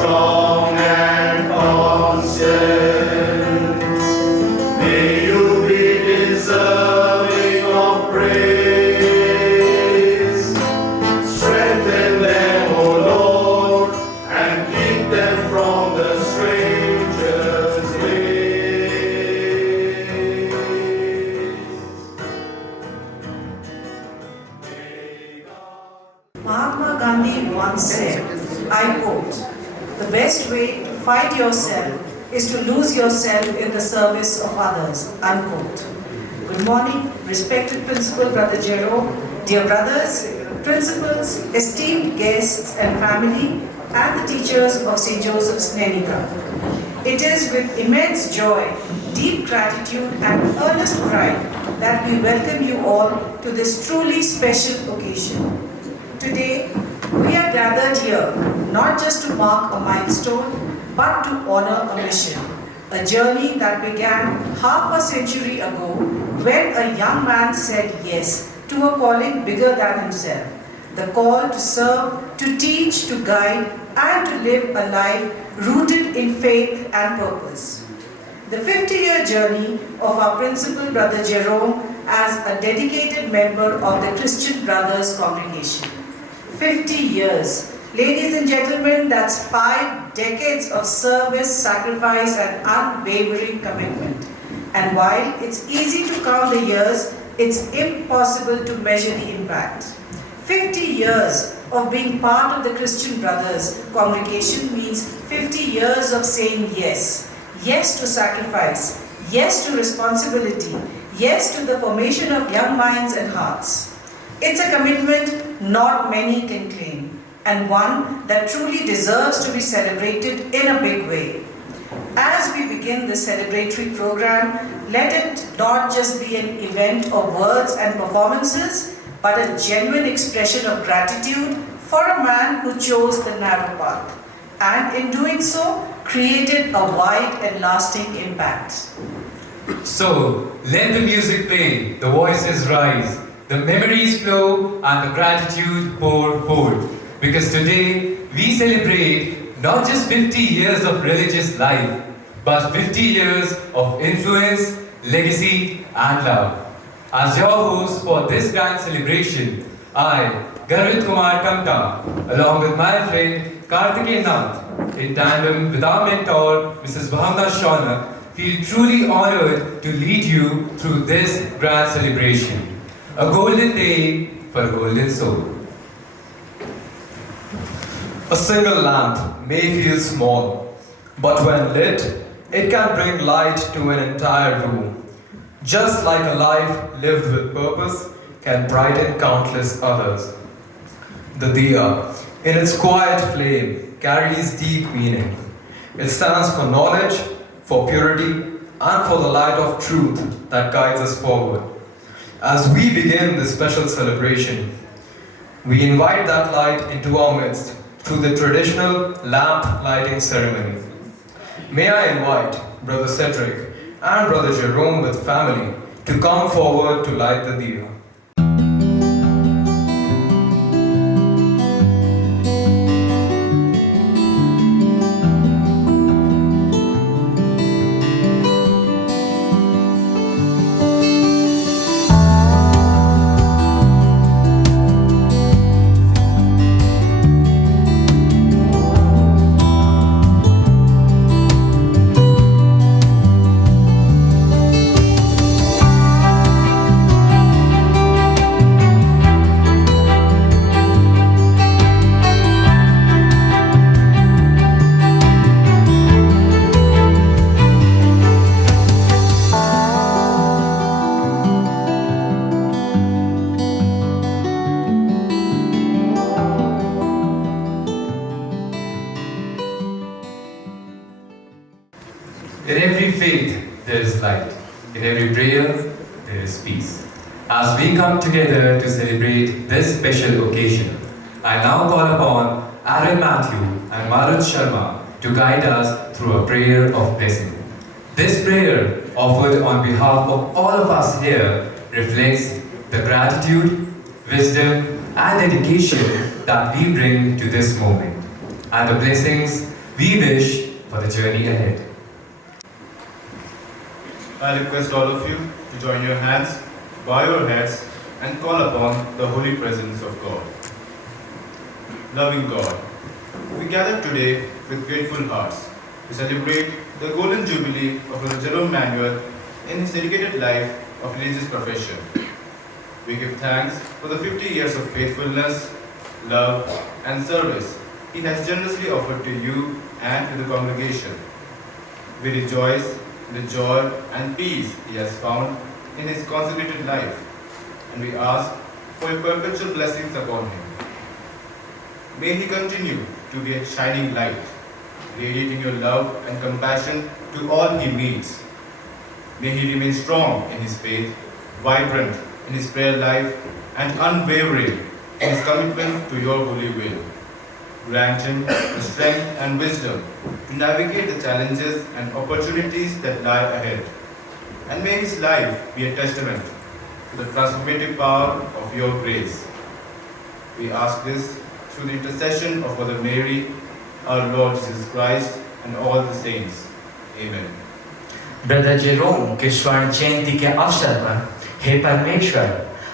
strong and constant. May you be deserving of praise. Strengthen them, O Lord, and keep them from the stranger's ways. Mahatma Gandhi once said, I quote, "The best way to fight yourself is to lose yourself in the service of others," unquote. Good morning, respected Principal Brother Jerome, dear brothers, principals, esteemed guests and family, and the teachers of St. Joseph's Nenika. It is with immense joy, deep gratitude and earnest pride that we welcome you all to this truly special occasion. Today, we are gathered here not just to mark a milestone, but to honor a mission, a journey that began half a century ago when a young man said yes to a calling bigger than himself, the call to serve, to teach, to guide, and to live a life rooted in faith and purpose. The 50-year journey of our Principal Brother Jerome as a dedicated member of the Christian Brothers congregation. 50 years. Ladies and gentlemen, that's 5 decades of service, sacrifice, and unwavering commitment. And while it's easy to count the years, it's impossible to measure the impact. 50 years of being part of the Christian Brothers congregation means 50 years of saying yes. Yes to sacrifice, yes to responsibility, yes to the formation of young minds and hearts. It's a commitment not many can claim, and one that truly deserves to be celebrated in a big way. As we begin this celebratory program, let it not just be an event of words and performances, but a genuine expression of gratitude for a man who chose the narrow path, and in doing so, created a wide and lasting impact. So, let the music play, the voices rise, the memories flow, and the gratitude pour forth. Because today, we celebrate not just 50 years of religious life, but 50 years of influence, legacy, and love. As your host for this grand celebration, I, Garvit Kumar Tamta, along with my friend Karthikeyan Nath, in tandem with our mentor, Mrs. Bhavna Shaunak, feel truly honored to lead you through this grand celebration. A golden day for a golden soul. A single lamp may feel small, but when lit, it can bring light to an entire room. Just like a life lived with purpose can brighten countless others. The diya, in its quiet flame, carries deep meaning. It stands for knowledge, for purity, and for the light of truth that guides us forward. As we begin this special celebration, we invite that light into our midst through the traditional lamp lighting ceremony. May I invite Brother Cedric and Brother Jerome with family to come forward to light the diya. In every faith, there is light. In every prayer, there is peace. As we come together to celebrate this special occasion, I now call upon Aaron Matthew and Marut Sharma to guide us through a prayer of blessing. This prayer, offered on behalf of all of us here, reflects the gratitude, wisdom, and dedication that we bring to this moment, and the blessings we wish for the journey ahead. I request all of you to join your hands, bow your heads, and call upon the holy presence of God. Loving God, we gather today with grateful hearts to celebrate the golden jubilee of Brother Jerome Manuel in his dedicated life of religious profession. We give thanks for the 50 years of faithfulness, love, and service he has generously offered to you and to the congregation. We rejoice in the joy and peace he has found in his consecrated life, and we ask for your perpetual blessings upon him. May he continue to be a shining light, radiating your love and compassion to all he meets. May he remain strong in his faith, vibrant in his prayer life, and unwavering in his commitment to your holy will. Grant him the strength and wisdom to navigate the challenges and opportunities that lie ahead. And may his life be a testament to the transformative power of your grace. We ask this through the intercession of Mother Mary, our Lord Jesus Christ, and all the saints. Amen. Brother Jerome के स्वर्ण जयंती के अवसर पर हे परमेश्वर,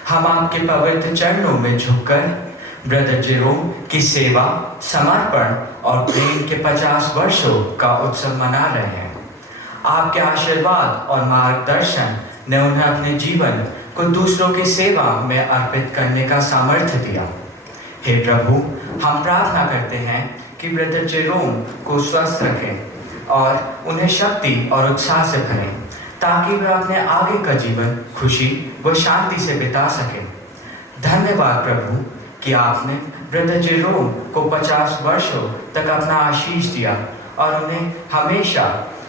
हम आपके पवित्र चरणों में झुककर ब्रदर जेरोम की सेवा, समर्पण और प्रेम के 50 वर्षों का उत्सव मना रहे हैं। आपके आशीर्वाद और मार्गदर्शन ने उन्हें अपने जीवन को दूसरों की सेवा में अर्पित करने का सामर्थ्य दिया। हे प्रभु, हम प्रार्थना करते हैं कि ब्रदर जेरोम को स्वस्थ रखें और उन्हें शक्ति और उत्साह से भरें, ताकि वे अपने आगे का जीवन खुशी व शांति से बिता सकें। धन्यवाद प्रभु कि आपने ब्रदर जेरोम को 50 वर्षों तक अपना आशीष दिया और उन्हें हमेशा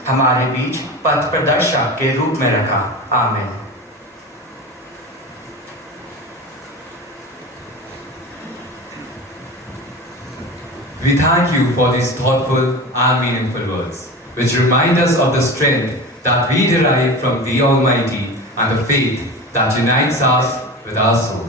हमारे बीच पथ प्रदर्शक के रूप में रखा। आमीन। We thank you for these thoughtful and meaningful words, which remind us of the strength that we derive from the Almighty and the faith that unites us with our soul.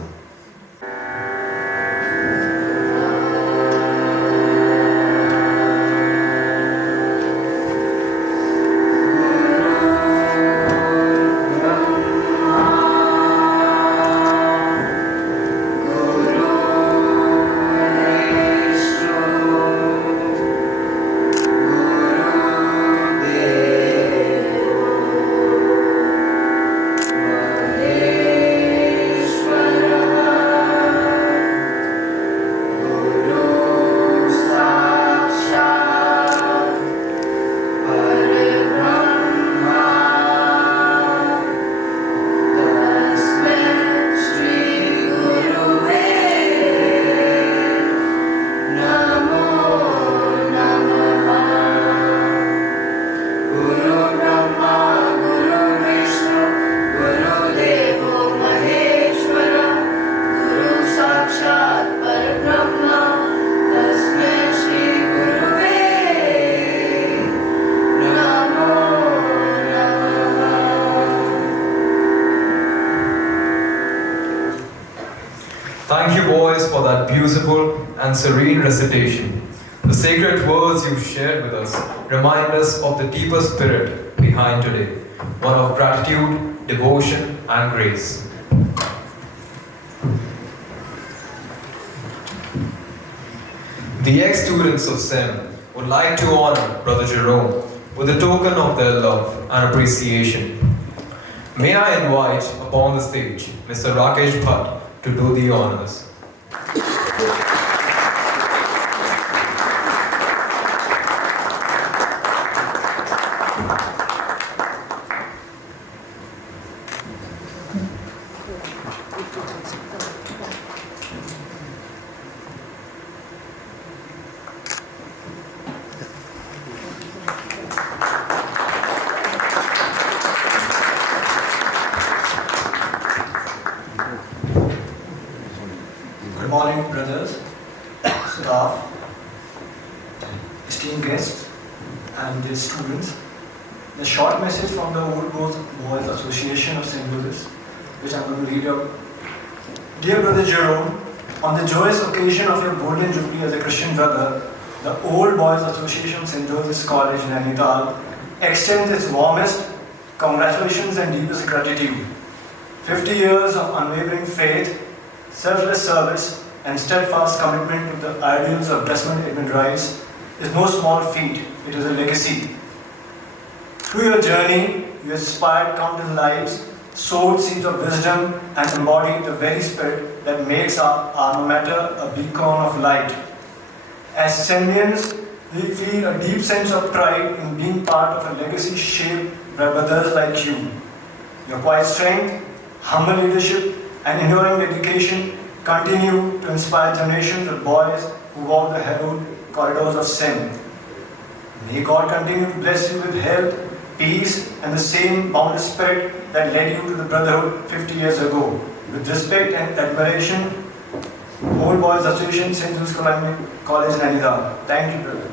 Thank you, boys, for that beautiful and serene recitation. The sacred words you shared with us remind us of the deeper spirit behind today, one of gratitude, devotion, and grace. The ex-students of SEM would like to honor Brother Jerome with a token of their love and appreciation. May I invite upon the stage Mr. Rakesh Bhatt to do the honors. Good morning, brothers, staff, esteemed guests, and the students. The short message from the Old Boys Association of St. Louis, which I'm going to read out. Dear Brother Jerome, on the joyous occasion of your golden jubilee as a Christian brother, the the Old Boys Association of St. Joseph's College, Nainital, extends its warmest congratulations and deepest gratitude. 50 years of unwavering faith, selfless service, and steadfast commitment to the ideals of Desmond Edmund Rice is no small feat, it is a legacy. Through your journey, you inspired countless lives, sowed seeds of wisdom, and embodied the very spirit that makes our alma mater a beacon of light. As Sendians, we feel a deep sense of pride in being part of a legacy shaped by brothers like you. Your quiet strength, humble leadership, and enduring dedication continue to inspire generations of boys who walk the hallowed corridors of sin. May God continue to bless you with health, peace, and the same boundless spirit that led you to the brotherhood 50 years ago. With respect and admiration, Old Boys Association, St. Joseph's College, Nainital. Thank you, brother.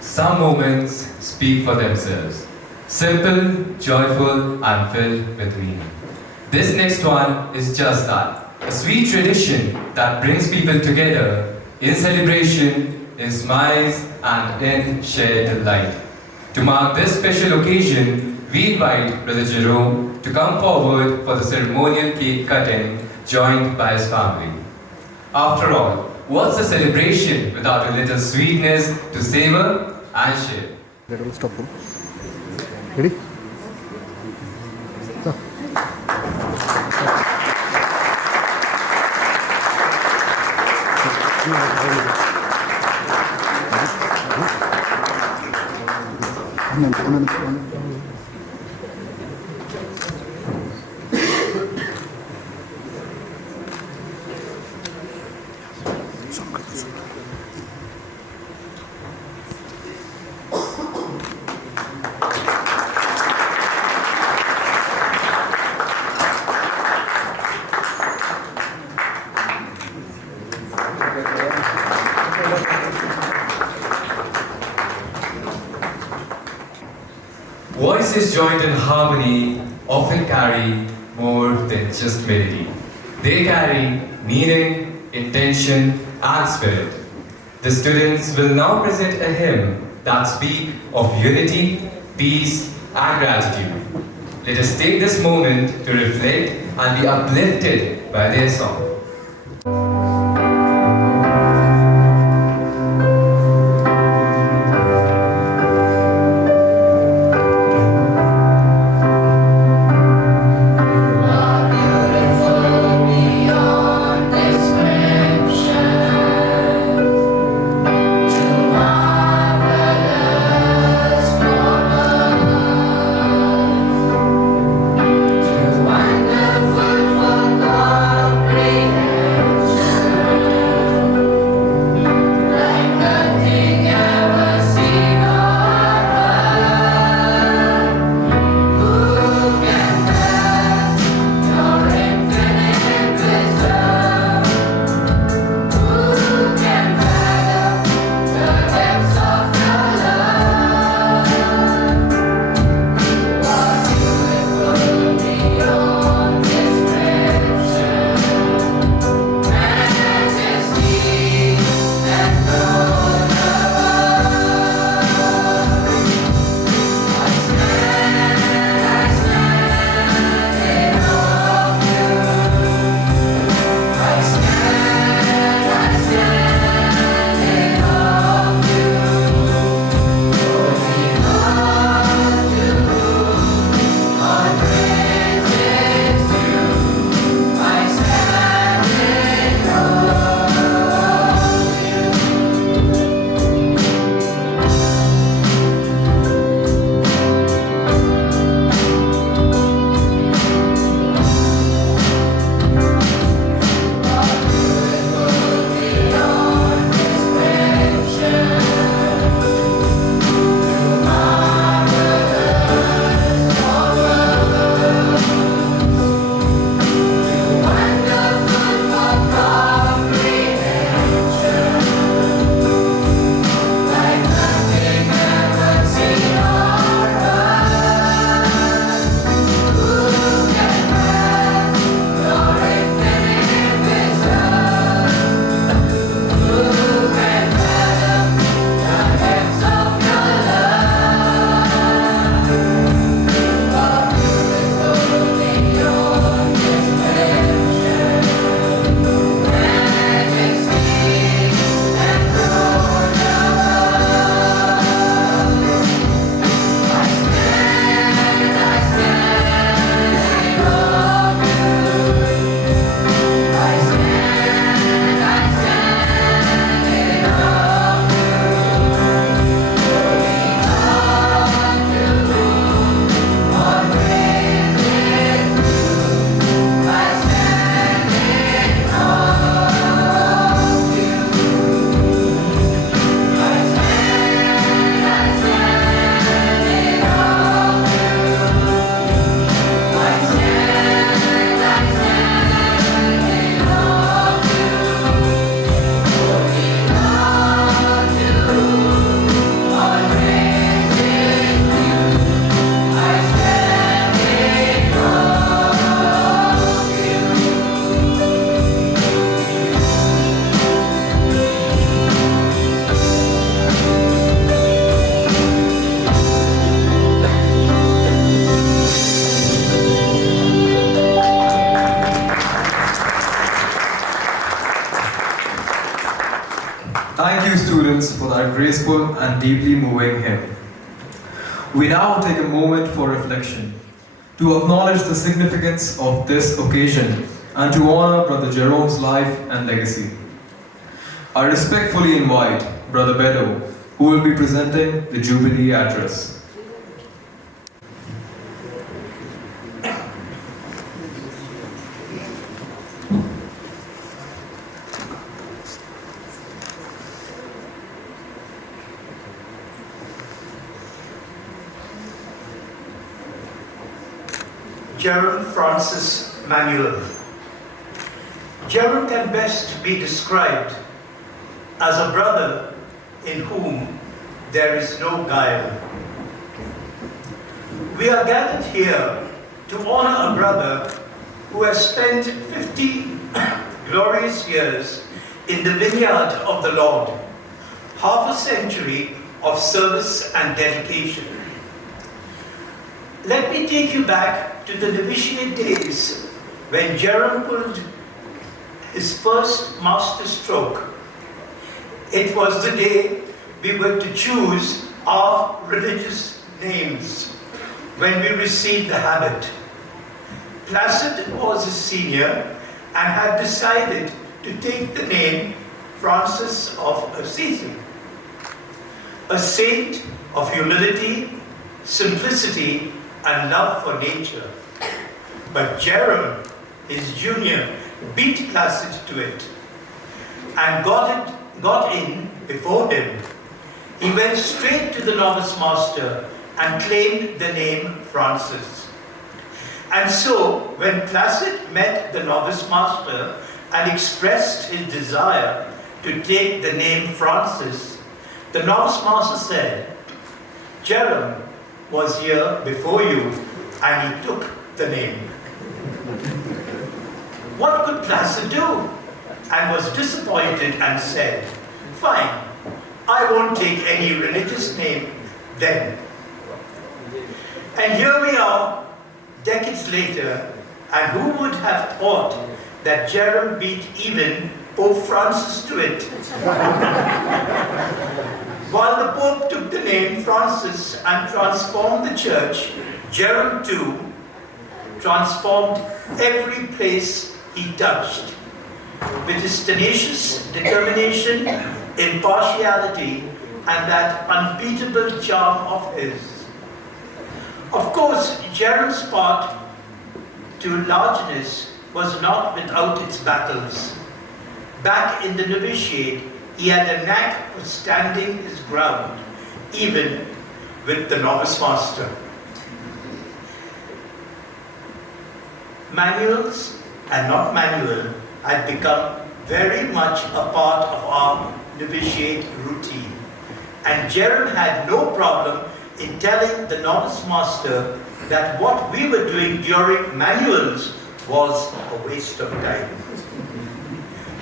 Some moments speak for themselves. Simple, joyful, and filled with meaning. This next one is just that. A sweet tradition that brings people together in celebration, in smiles, and in shared delight. To mark this special occasion, we invite Brother Jerome to come forward for the ceremonial cake cutting, joined by his family. After all, what's a celebration without a little sweetness to savor and share? Let us stop. Ready? So. Voices joined in harmony often carry more than just melody. They carry meaning, intention, and spirit. The students will now present a hymn that speaks of unity, peace, and gratitude. Let us take this moment to reflect and be uplifted by their song. Wonderful for comprehension. Thank you, students, for that graceful and deeply moving hymn. We now take a moment for reflection, to acknowledge the significance of this occasion and to honor Brother Jerome's life and legacy. I respectfully invite Brother Bedo, who will be presenting the Jubilee address. Jerome Francis Manuel. Jerome can best be described as a brother in whom there is no guile. We are gathered here to honor a brother who has spent 50 glorious years in the vineyard of the Lord, half a century of service and dedication. Let me take you back to the novitiate days when Jerome pulled his first master stroke. It was the day we were to choose our religious names when we received the habit. Placid was his senior and had decided to take the name Francis of Assisi, a saint of humility, simplicity, and love for nature. But Jerome, his junior, beat Placid to it and got in before him. He went straight to the novice master and claimed the name Francis. And so, when Placid met the novice master and expressed his desire to take the name Francis, the novice master said, "Jerome was here before you and he took the name." What could Placid do? And was disappointed and said, "Fine, I won't take any religious name then." And here we are, decades later, and who would have thought that Jerome beat even Pope Francis to it? While the Pope took the name Francis and transformed the church, Jerome too transformed every place he touched. With his tenacious determination, impartiality, and that unbeatable charm of his. Of course, Jerome's path to largeness was not without its battles. Back in the novitiate, he had a knack for standing his ground, even with the novice master. Manuals and not Manuel had become very much a part of our novitiate routine. And Jerome had no problem in telling the novice master that what we were doing during manuals was a waste of time.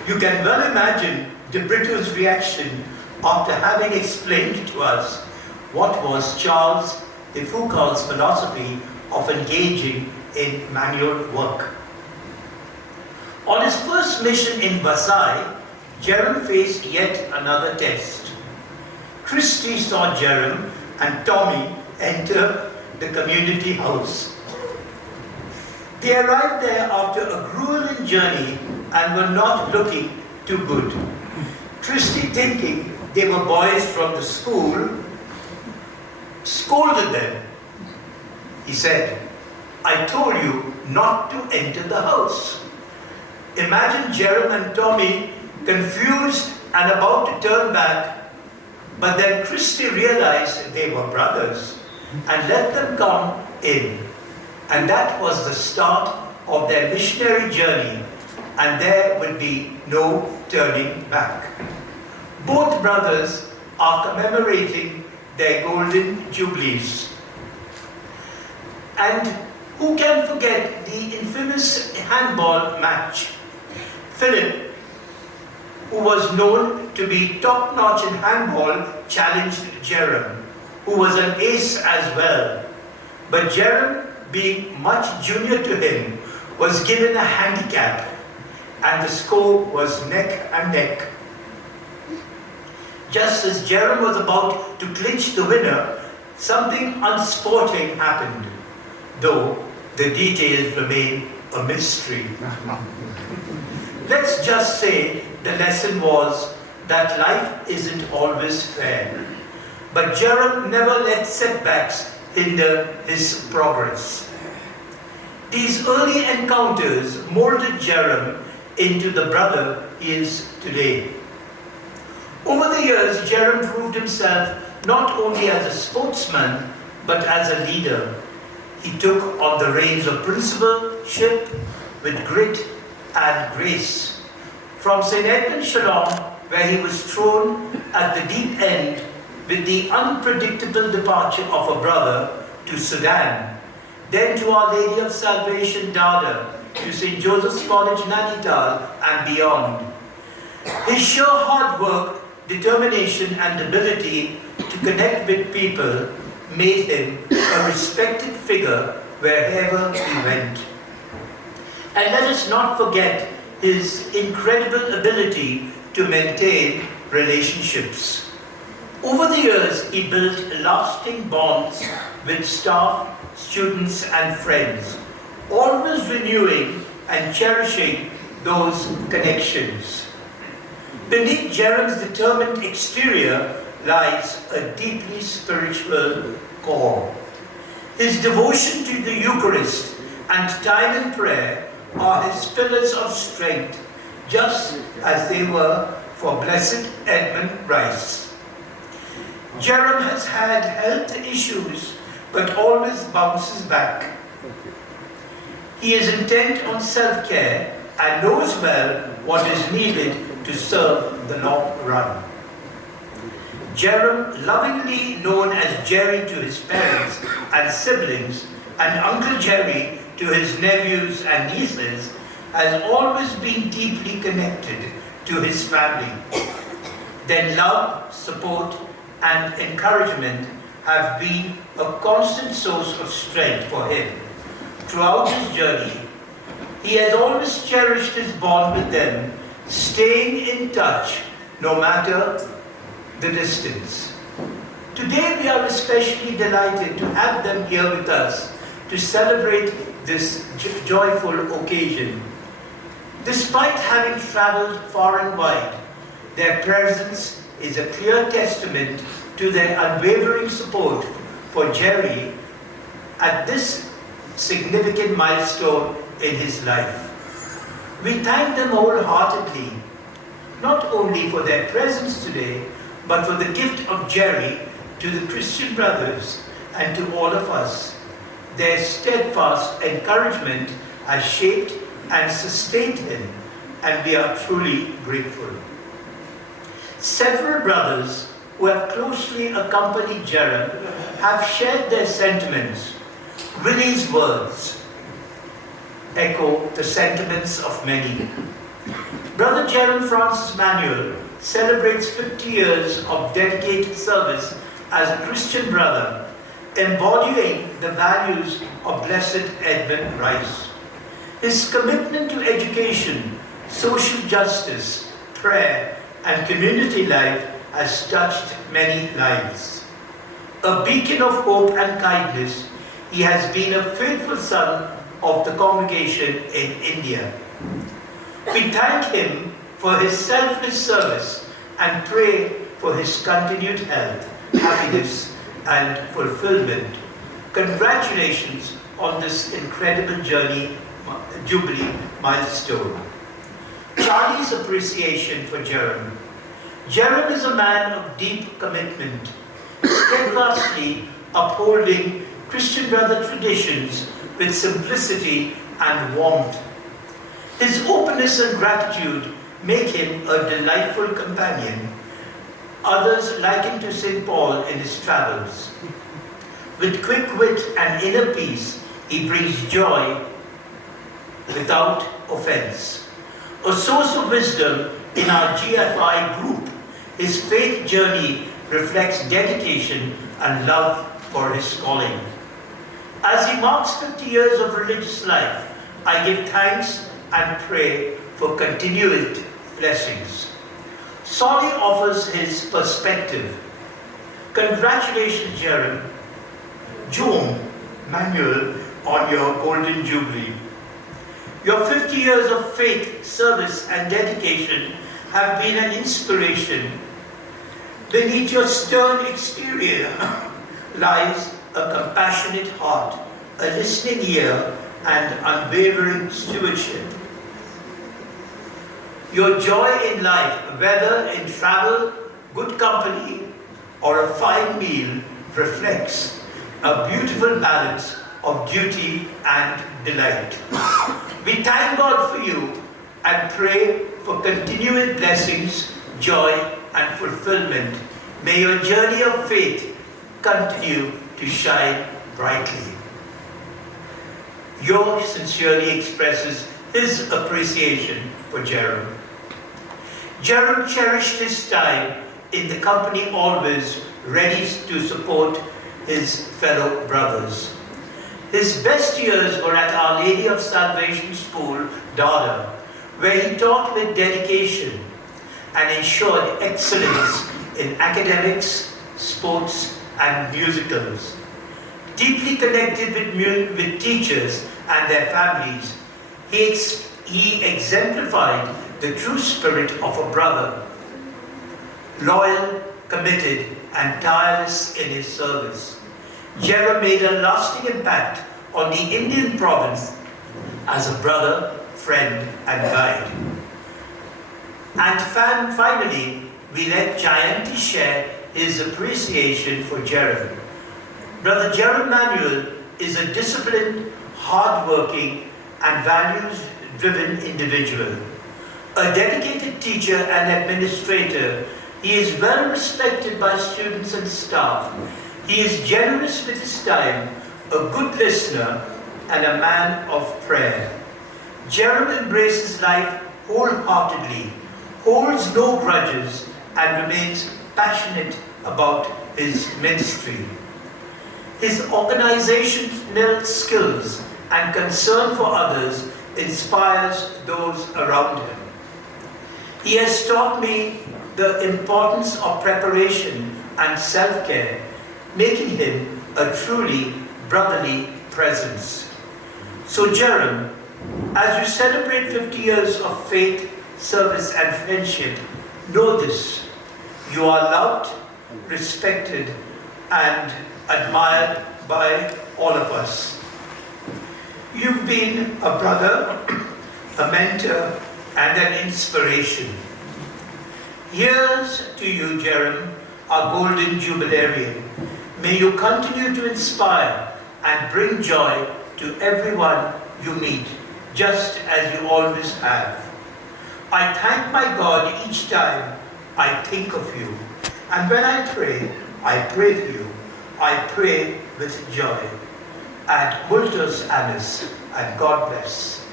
You can well imagine De Brito's reaction after having explained to us what was Charles de Foucault's philosophy of engaging in manual work. On his first mission in Versailles, Jerome faced yet another test. Christie saw Jerome and Tommy enter the community house. They arrived there after a grueling journey and were not looking too good. Christie, thinking they were boys from the school, scolded them. He said, "I told you not to enter the house." Imagine Jerome and Tommy confused and about to turn back, but then Christie realized they were brothers and let them come in. And that was the start of their missionary journey, and there would be no turning back. Both brothers are commemorating their golden jubilees. And who can forget the infamous handball match? Philip, who was known to be top-notch in handball, challenged Jerome, who was an ace as well. But Jerome, being much junior to him, was given a handicap, and the score was neck and neck. Just as Jerome was about to clinch the winner, something unsporting happened, though the details remain a mystery. Let's just say the lesson was that life isn't always fair. But Jerome never let setbacks hinder his progress. These early encounters molded Jerome into the brother he is today. Over the years, Jerome proved himself not only as a sportsman, but as a leader. He took on the reins of principalship with grit and grace. From St. Edmund Shalom, where he was thrown at the deep end with the unpredictable departure of a brother, to Sudan, then to Our Lady of Salvation, Dada, to St. Joseph's College, Nainital, and beyond. His sheer hard work, determination, and ability to connect with people made him a respected figure wherever he went. And let us not forget his incredible ability to maintain relationships. Over the years, he built lasting bonds with staff, students, and friends, always renewing and cherishing those connections. Beneath Jerome's determined exterior lies a deeply spiritual core. His devotion to the Eucharist and time in prayer are his pillars of strength, just as they were for Blessed Edmund Rice. Jerome has had health issues, but always bounces back. He is intent on self-care and knows well what is needed to serve the long run. Jerome, lovingly known as Jerry to his parents and siblings, and Uncle Jerry to his nephews and nieces, has always been deeply connected to his family. Their love, support, and encouragement have been a constant source of strength for him. Throughout his journey, he has always cherished his bond with them, staying in touch no matter the distance. Today we are especially delighted to have them here with us to celebrate this joyful occasion. Despite having traveled far and wide, their presence is a clear testament to their unwavering support for Jerry at this significant milestone in his life. We thank them wholeheartedly, not only for their presence today, but for the gift of Jerry to the Christian brothers and to all of us. Their steadfast encouragement has shaped and sustained him, and we are truly grateful. Several brothers who have closely accompanied Jerome have shared their sentiments. Willie's words echo the sentiments of many. Brother Jerome Francis Manuel celebrates 50 years of dedicated service as a Christian brother, embodying the values of Blessed Edmund Rice. His commitment to education, social justice, prayer, and community life has touched many lives. A beacon of hope and kindness, he has been a faithful son of the congregation in India. We thank him for his selfless service and pray for his continued health, happiness, and fulfillment. Congratulations on this incredible journey, Jubilee milestone. Charlie's appreciation for Jerome. Jerome is a man of deep commitment, steadfastly upholding Christian brother traditions with simplicity and warmth. His openness and gratitude make him a delightful companion. Others liken to St. Paul in his travels. With quick wit and inner peace, he brings joy without offense. A source of wisdom in our GFI group, his faith journey reflects dedication and love for his calling. As he marks 50 years of religious life, I give thanks and pray for continued blessings. Solly offers his perspective. Congratulations, Jerome, Manuel, on your Golden Jubilee. Your 50 years of faith, service, and dedication have been an inspiration. Beneath your stern exterior lies a compassionate heart, a listening ear, and unwavering stewardship. Your joy in life, whether in travel, good company, or a fine meal, reflects a beautiful balance of duty and delight. We thank God for you and pray for continued blessings, joy, and fulfillment. May your journey of faith continue to shine brightly. Yours sincerely expresses his appreciation for Jerome. Jerome cherished his time in the company, always ready to support his fellow brothers. His best years were at Our Lady of Salvation School, Dada, where he taught with dedication and ensured excellence in academics, sports, and musicals. Deeply connected with teachers and their families, he exemplified the true spirit of a brother, loyal, committed, and tireless in his service. Jerome made a lasting impact on the Indian province as a brother, friend, and guide. And finally, we let Jayanti share his appreciation for Jerome. Brother Jerome Manuel is a disciplined, hard-working, and values-driven individual. A dedicated teacher and administrator, he is well respected by students and staff. He is generous with his time, a good listener, and a man of prayer. Jerome embraces life wholeheartedly, holds no grudges, and remains passionate about his ministry. His organizational skills and concern for others inspires those around him. He has taught me the importance of preparation and self-care, making him a truly brotherly presence. So Jerome, as you celebrate 50 years of faith, service, and friendship, know this: you are loved, respected, and admired by all of us. You've been a brother, a mentor, and an inspiration. Here's to you, Jerome, our Golden Jubilarian. May you continue to inspire and bring joy to everyone you meet, just as you always have. I thank my God each time I think of you. And when I pray for you. I pray with joy. Ad multos amis, and God bless.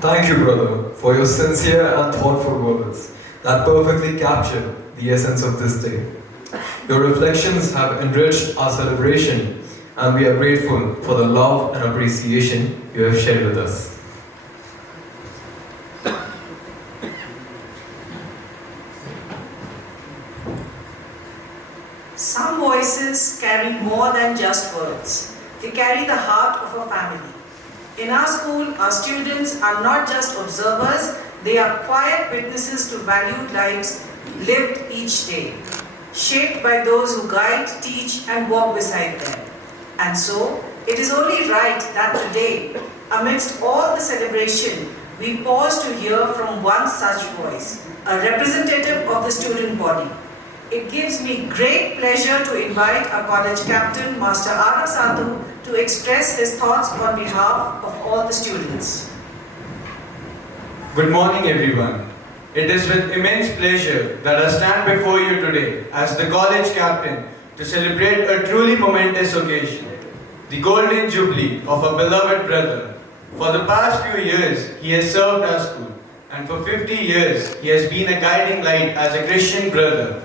Thank you, brother, for your sincere and thoughtful words that perfectly capture the essence of this day. Your reflections have enriched our celebration, and we are grateful for the love and appreciation you have shared with us. Some voices carry more than just words. They carry the heart of a family. In our school, our students are not just observers, they are quiet witnesses to valued lives lived each day, shaped by those who guide, teach, and walk beside them. And so, it is only right that today, amidst all the celebration, we pause to hear from one such voice, a representative of the student body. It gives me great pleasure to invite our college captain, Master R. Sadhu, to express his thoughts on behalf of all the students. Good morning, everyone. It is with immense pleasure that I stand before you today as the college captain to celebrate a truly momentous occasion, the Golden Jubilee of a beloved brother. For the past few years, he has served our school, and for 50 years, he has been a guiding light as a Christian brother.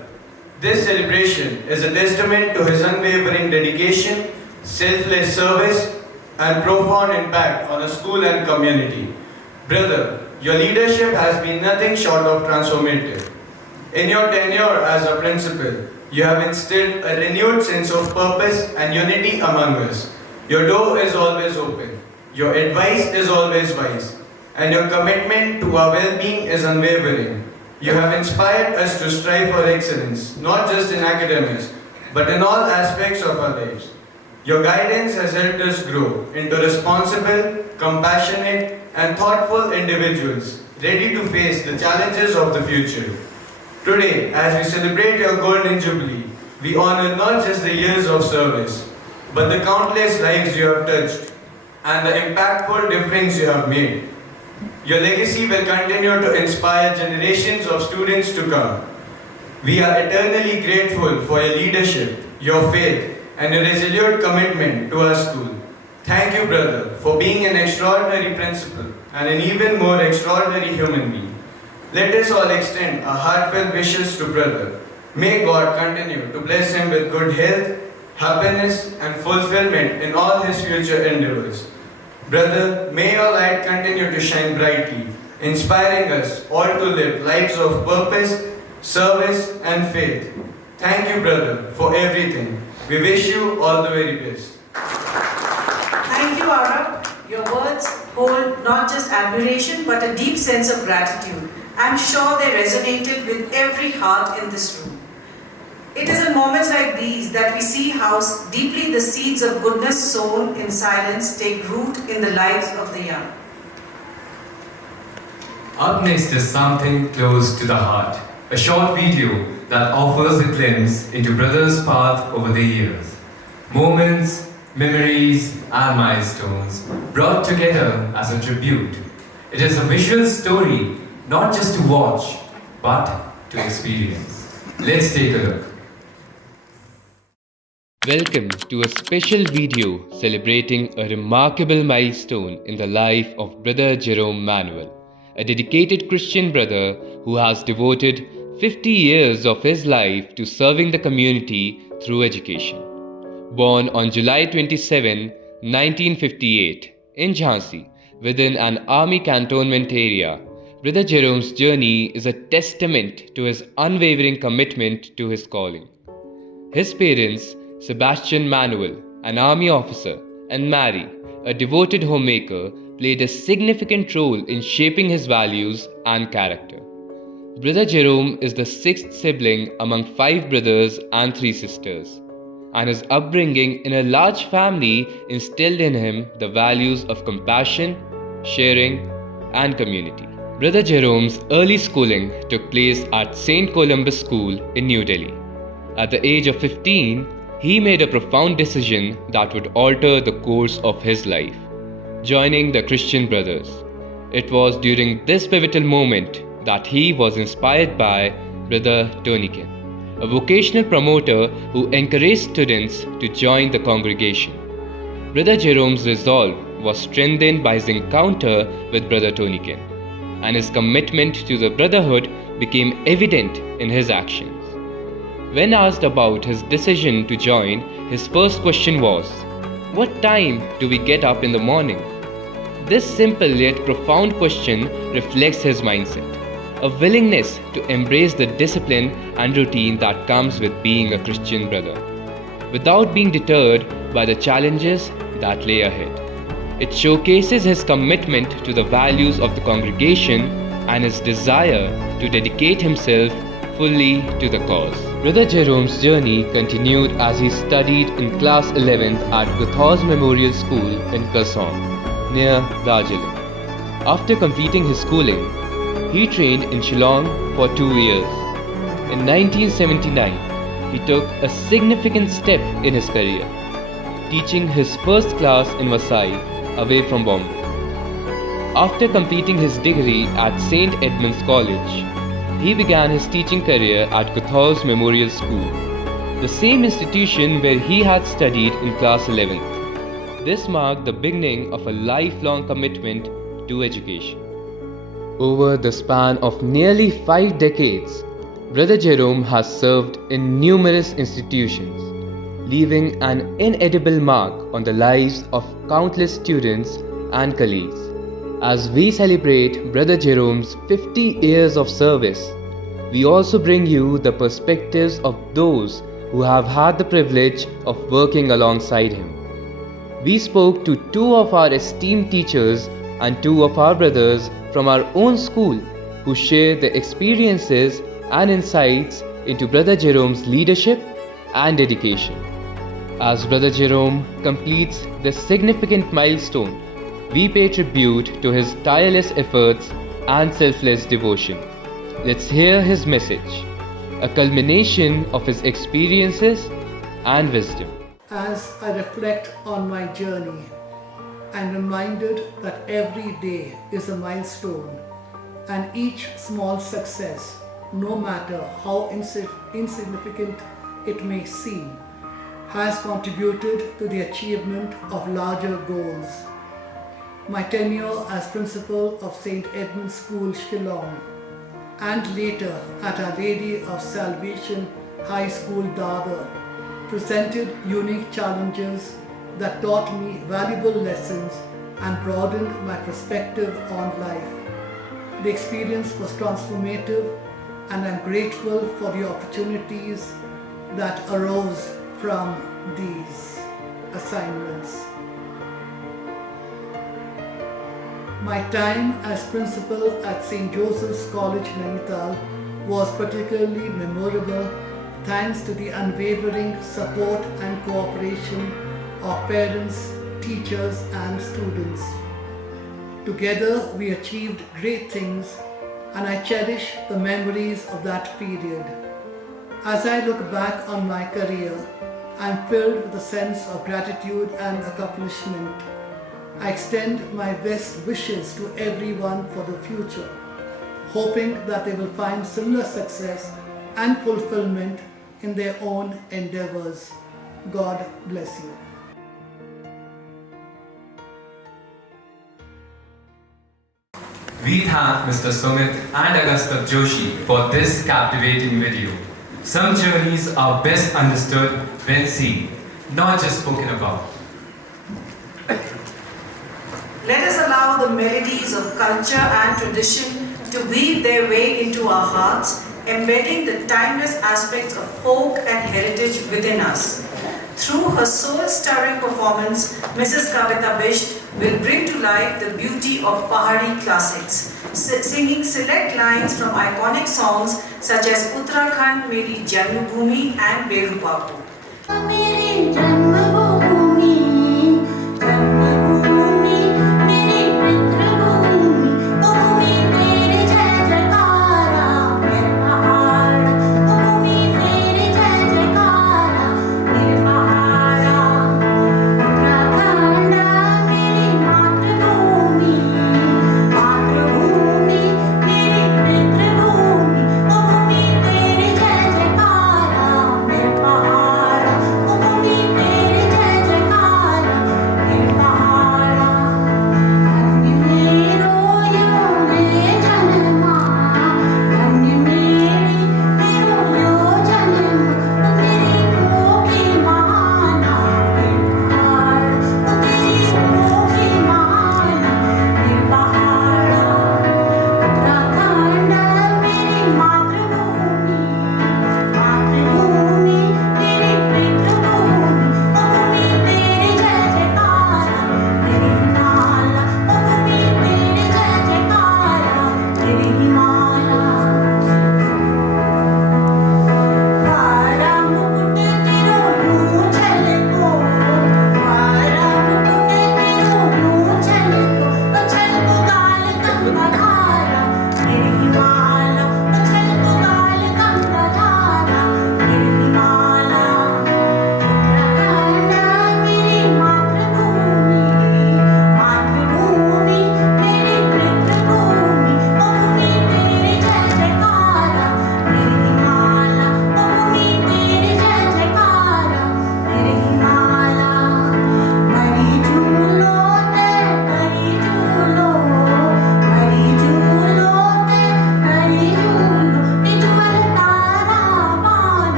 This celebration is a testament to his unwavering dedication, selfless service, and profound impact on the school and community. Brother, your leadership has been nothing short of transformative. In your tenure as a principal, you have instilled a renewed sense of purpose and unity among us. Your door is always open, your advice is always wise, and your commitment to our well-being is unwavering. You have inspired us to strive for excellence, not just in academics, but in all aspects of our lives. Your guidance has helped us grow into responsible, compassionate, and thoughtful individuals, ready to face the challenges of the future. Today, as we celebrate your Golden Jubilee, we honor not just the years of service, but the countless lives you have touched and the impactful difference you have made. Your legacy will continue to inspire generations of students to come. We are eternally grateful for your leadership, your faith, and your resolute commitment to our school. Thank you, brother, for being an extraordinary principal and an even more extraordinary human being. Let us all extend our heartfelt wishes to brother. May God continue to bless him with good health, happiness, and fulfillment in all his future endeavors. Brother, may your light continue to shine brightly, inspiring us all to live lives of purpose, service, and faith. Thank you, brother, for everything. We wish you all the very best. Thank you, Aura. Your words hold not just admiration but a deep sense of gratitude. I'm sure they resonated with every heart in this room. It is in moments like these that we see how deeply the seeds of goodness sown in silence take root in the lives of the young. Up next is something close to the heart, a short video that offers a glimpse into Brother's path over the years. Moments, memories, and milestones brought together as a tribute. It is a visual story, not just to watch, but to experience. Let's take a look. Welcome to a special video celebrating a remarkable milestone in the life of Brother Jerome Manuel, a dedicated Christian brother who has devoted 50 years of his life to serving the community through education. Born on July 27, 1958, in Jhansi, within an army cantonment area, Brother Jerome's journey is a testament to his unwavering commitment to his calling. His parents, Sebastian Manuel, an army officer, and Mary, a devoted homemaker, played a significant role in shaping his values and character. Brother Jerome is the sixth sibling among 5 brothers and 3 sisters, and his upbringing in a large family instilled in him the values of compassion, sharing, and community. Brother Jerome's early schooling took place at St. Columbus School in New Delhi. At the age of 15, he made a profound decision that would alter the course of his life, joining the Christian Brothers. It was during this pivotal moment that he was inspired by Brother Tonikin, a vocational promoter who encouraged students to join the congregation. Brother Jerome's resolve was strengthened by his encounter with Brother Tonikin, and his commitment to the brotherhood became evident in his actions. When asked about his decision to join, his first question was, "What time do we get up in the morning?" This simple yet profound question reflects his mindset, a willingness to embrace the discipline and routine that comes with being a Christian brother, without being deterred by the challenges that lay ahead. It showcases his commitment to the values of the congregation and his desire to dedicate himself fully to the cause. Brother Jerome's journey continued as he studied in class 11th at Guthor's Memorial School in Kasong, near Darjeeling. After completing his schooling, he trained in Shillong for 2 years. In 1979, he took a significant step in his career, teaching his first class in Vasai, away from Bombay. After completing his degree at St. Edmund's College, he began his teaching career at Guthor's Memorial School, the same institution where he had studied in class 11th. This marked the beginning of a lifelong commitment to education. Over the span of nearly 5 decades, Brother Jerome has served in numerous institutions, leaving an inedible mark on the lives of countless students and colleagues. As we celebrate Brother Jerome's 50 years of service, we also bring you the perspectives of those who have had the privilege of working alongside him. We spoke to two of our esteemed teachers and two of our brothers from our own school who share their experiences and insights into Brother Jerome's leadership and dedication. As Brother Jerome completes this significant milestone, we pay tribute to his tireless efforts and selfless devotion. Let's hear his message, a culmination of his experiences and wisdom. As I reflect on my journey, I'm reminded that every day is a milestone, and each small success, no matter how insignificant it may seem, has contributed to the achievement of larger goals. My tenure as principal of St. Edmund's School, Shillong, and later at Our Lady of Salvation High School, Dadar, presented unique challenges that taught me valuable lessons and broadened my perspective on life. The experience was transformative, and I'm grateful for the opportunities that arose from these assignments. My time as principal at St. Joseph's College, Nainital was particularly memorable thanks to the unwavering support and cooperation of parents, teachers, and students. Together, we achieved great things, and I cherish the memories of that period. As I look back on my career, I'm filled with a sense of gratitude and accomplishment. I extend my best wishes to everyone for the future, hoping that they will find similar success and fulfillment in their own endeavors. God bless you. We thank Mr. Sumit and Augusta Joshi for this captivating video. Some journeys are best understood when seen, not just spoken about. Let us allow the melodies of culture and tradition to weave their way into our hearts, embedding the timeless aspects of folk and heritage within us. Through her soul-stirring performance, Mrs. Kavita Bisht will bring to life the beauty of Pahari classics, singing select lines from iconic songs such as Uttarakhand Meri Janmabhoomi and Beru Bapu. Pahar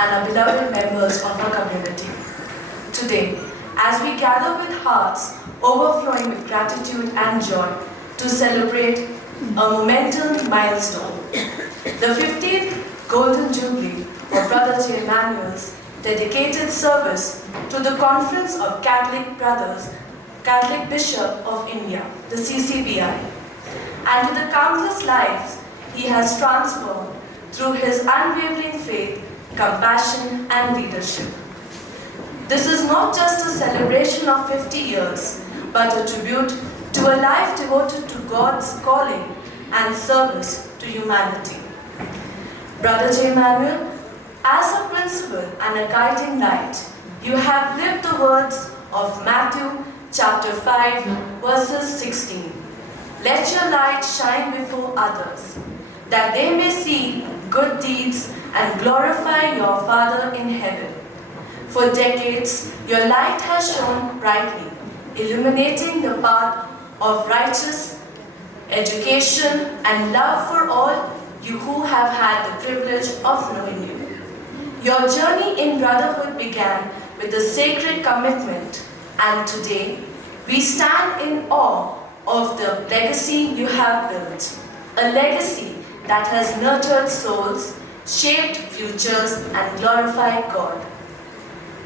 and are beloved members of our community. Today, as we gather with hearts overflowing with gratitude and joy to celebrate a momentous milestone, the 50th Golden Jubilee of Brother J. Manuel's dedicated service to the Conference of Catholic Brothers, Catholic Bishop of India, the CCBI, and to the countless lives he has transformed through his unwavering faith, compassion, and leadership. This is not just a celebration of 50 years, but a tribute to a life devoted to God's calling and service to humanity. Brother J. Manuel, as a principle and a guiding light, you have lived the words of Matthew chapter 5, verses 16. Let your light shine before others, that they may see good deeds and glorify your Father in heaven. For decades, your light has shone brightly, illuminating the path of righteous education and love for all you who have had the privilege of knowing you. Your journey in brotherhood began with a sacred commitment, and today we stand in awe of the legacy you have built, a legacy that has nurtured souls, shaped futures, and glorified God.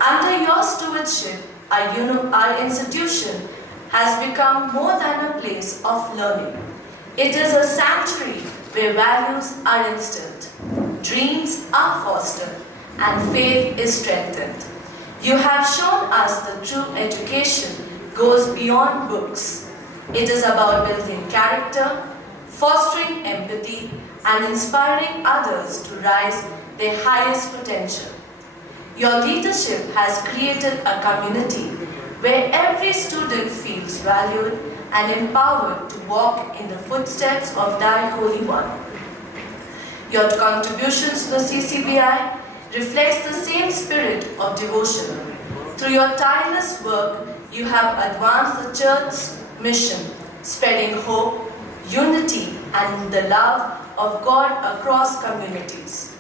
Under your stewardship, our institution has become more than a place of learning. It is a sanctuary where values are instilled, dreams are fostered, and faith is strengthened. You have shown us that true education goes beyond books. It is about building character, fostering empathy, and inspiring others to rise their highest potential. Your leadership has created a community where every student feels valued and empowered to walk in the footsteps of Thy Holy One. Your contributions to the CCBI reflects the same spirit of devotion. Through your tireless work, you have advanced the Church's mission, spreading hope, unity, and the love of God across communities.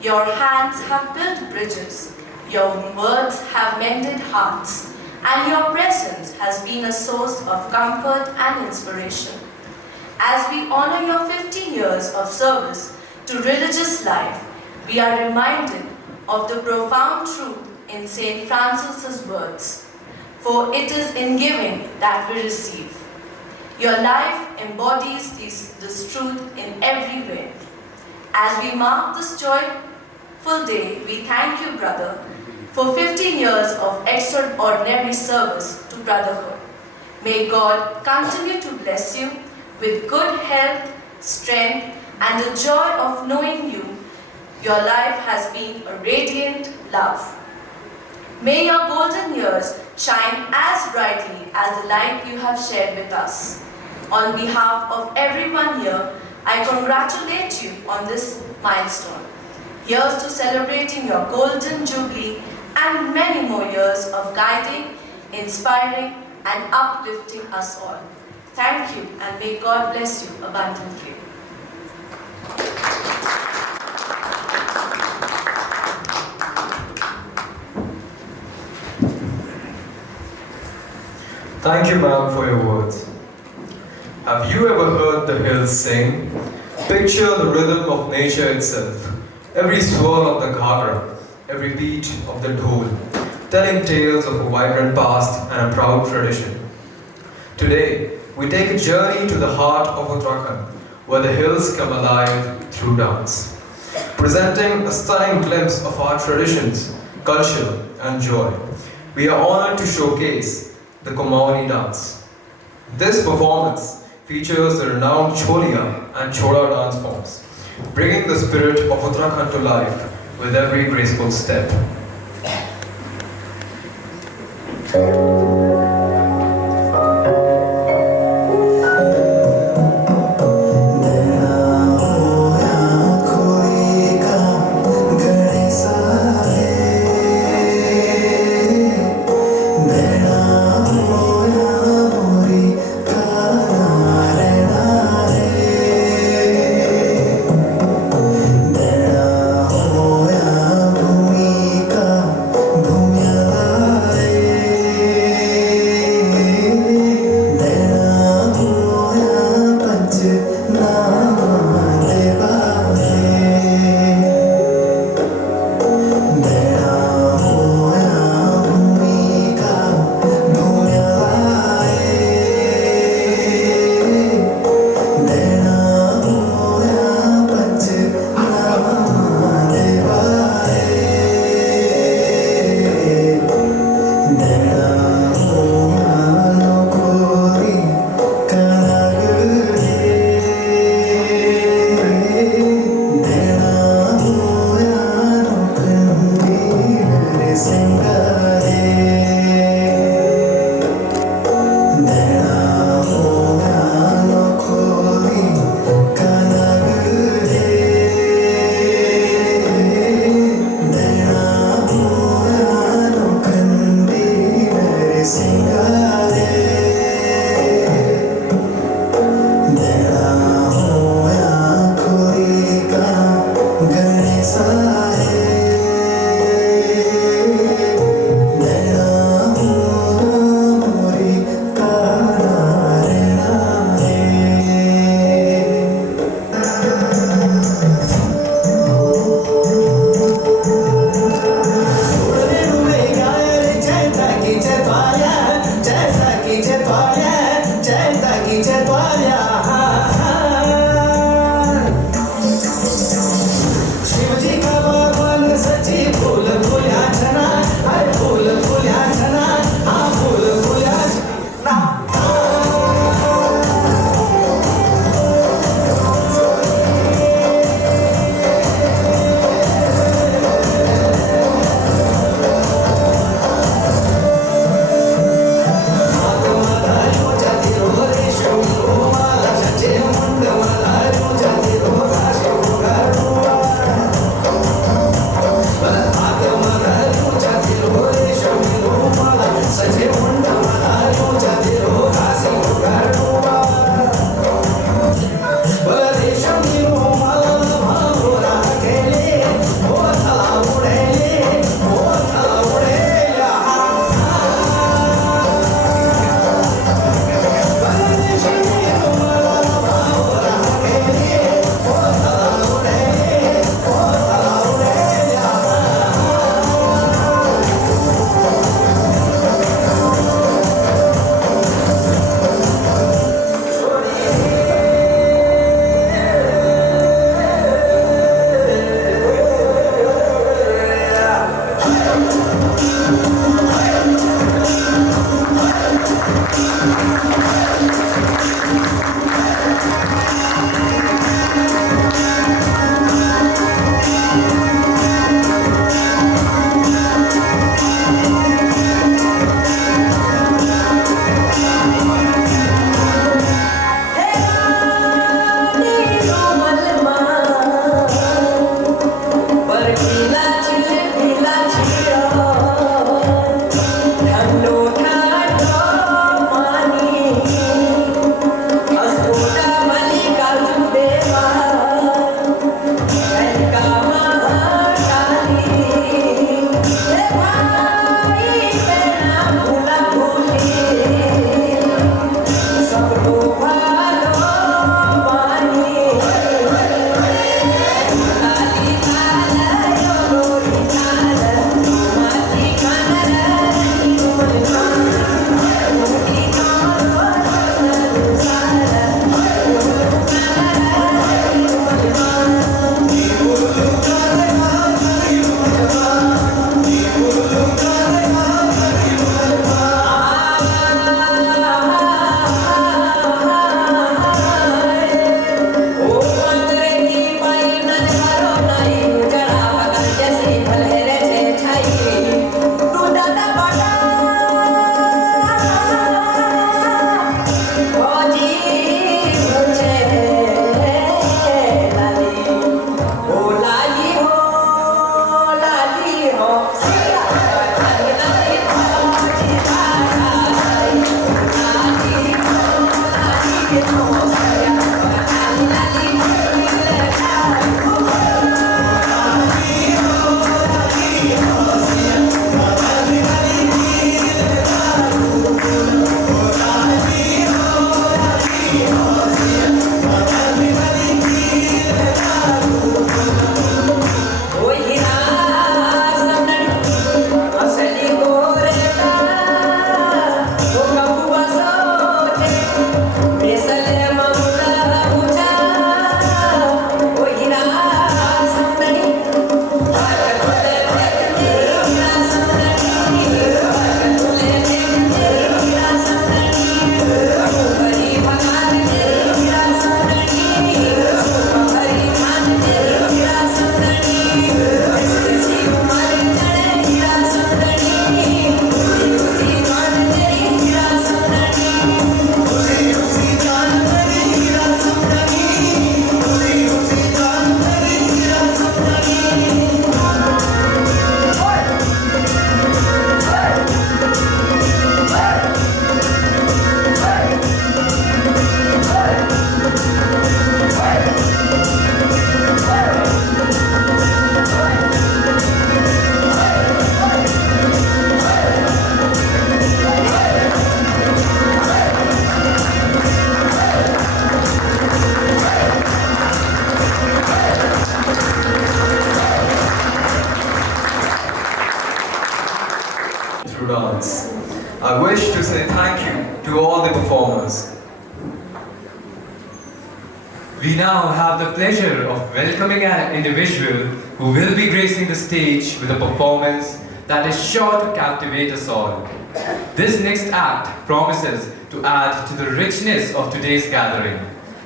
Your hands have built bridges, your words have mended hearts, and your presence has been a source of comfort and inspiration. As we honor your 50 years of service to religious life, we are reminded of the profound truth in St. Francis's words, "For it is in giving that we receive." Your life embodies this truth in every way. As we mark this joyful day, we thank you, brother, for 15 years of extraordinary service to brotherhood. May God continue to bless you with good health, strength, and the joy of knowing you. Your life has been a radiant love. May your golden years shine as brightly as the light you have shared with us. On behalf of everyone here, I congratulate you on this milestone. Here's to celebrating your Golden Jubilee and many more years of guiding, inspiring, and uplifting us all. Thank you, and may God bless you abundantly. Thank you, ma'am, for your words. Have you ever heard the hills sing? Picture the rhythm of nature itself. Every swirl of the ghagra, every beat of the dhol, telling tales of a vibrant past and a proud tradition. Today, we take a journey to the heart of Uttarakhand, where the hills come alive through dance, presenting a stunning glimpse of our traditions, culture, and joy. We are honored to showcase the Kumaoni dance. This performance features the renowned Cholia and Chola dance forms, bringing the spirit of Uttarakhand to life with every graceful step. Hoya through dance. I wish to say thank you to all the performers. We now have the pleasure of welcoming an individual who will be gracing the stage with a performance that is sure to captivate us all. This next act promises to add to the richness of today's gathering,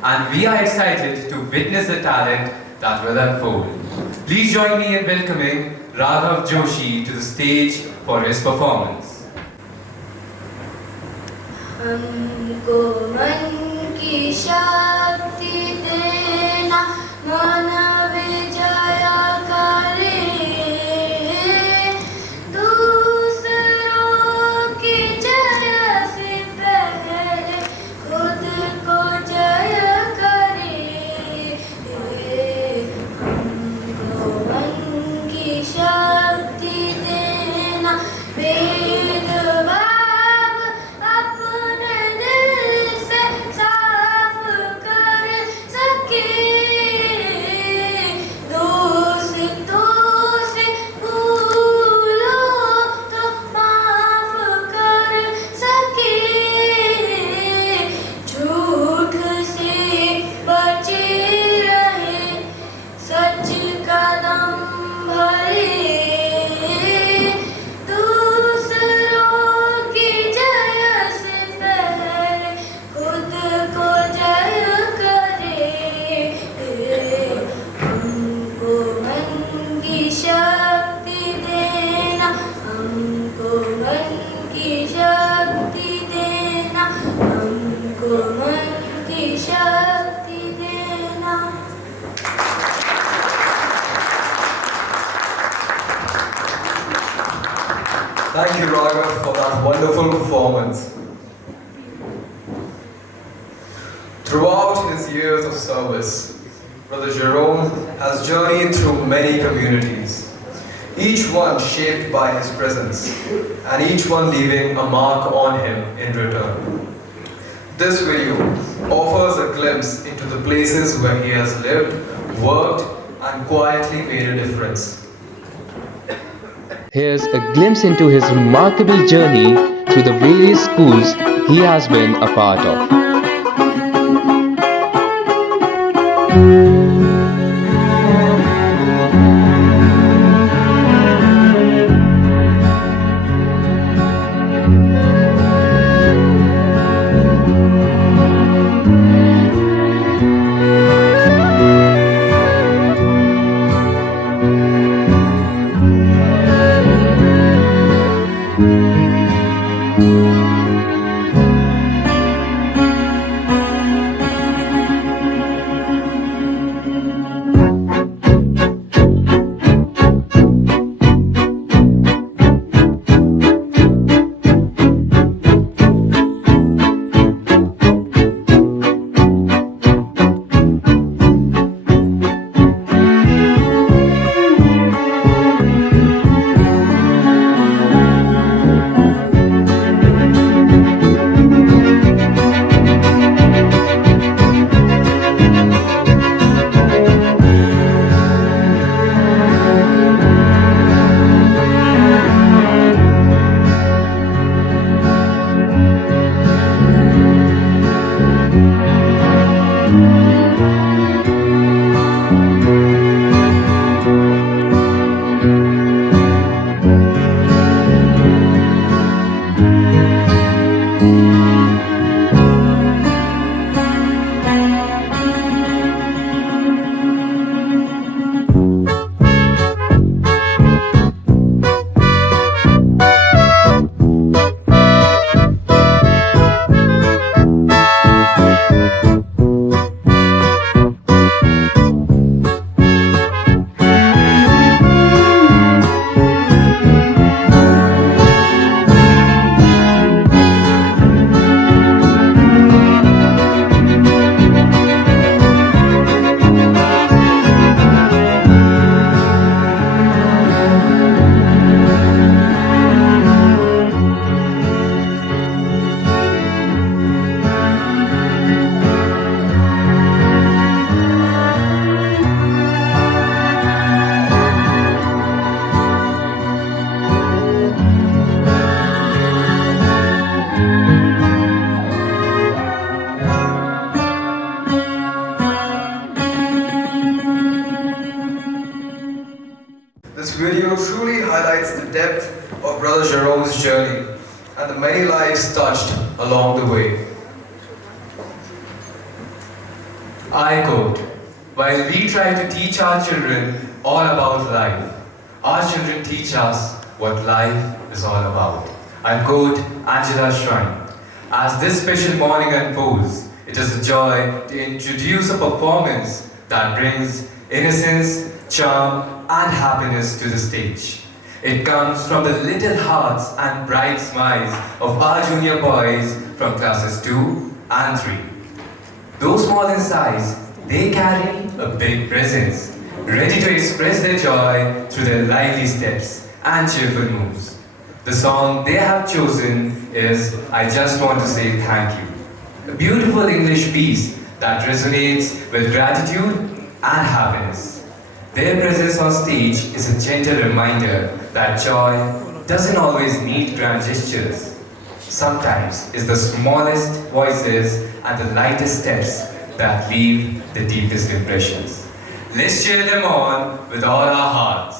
and we are excited to witness the talent that will unfold. Please join me in welcoming Raghav Joshi to the stage for his performance. हमको मन की शक्ति देना मन विजय करे दूसरों की जय से पहले खुद को जय करे हमको मन की शक्ति देना भेदभाव अपने दिल से साफ कर सके दोस्तों से भूलो तो माफ कर सके झूठ से बचे रहे सच कदम भरे दूसरों की जय से पहले खुद को जय करे हमको मन की शक्ति देना हमको मन की शक्ति देना हमको मन की शक्ति देना Thank you, Raghav, for that wonderful performance. Throughout his years of service, Brother Jerome has journeyed through many communities, each one shaped by his presence, and each one leaving a mark on him in return. This video offers a glimpse into the places where he has lived, worked, and quietly made a difference. Here's a glimpse into his remarkable journey through the various schools he has been a part of. depth of Brother Jerome's journey and the many lives touched along the way. I quote, "While we try to teach our children all about life, our children teach us what life is all about." I quote Angela Shrine. As this special morning unfolds, it is a joy to introduce a performance that brings innocence, charm, and happiness to the stage. It comes from the little hearts and bright smiles of our junior boys from classes 2 and 3. Though small in size, they carry a big presence, ready to express their joy through their lively steps and cheerful moves. The song they have chosen is "I Just Want to Say Thank You," a beautiful English piece that resonates with gratitude and happiness. Their presence on stage is a gentle reminder that joy doesn't always need grand gestures. Sometimes it's the smallest voices and the lightest steps that leave the deepest impressions. Let's cheer them on with all our hearts.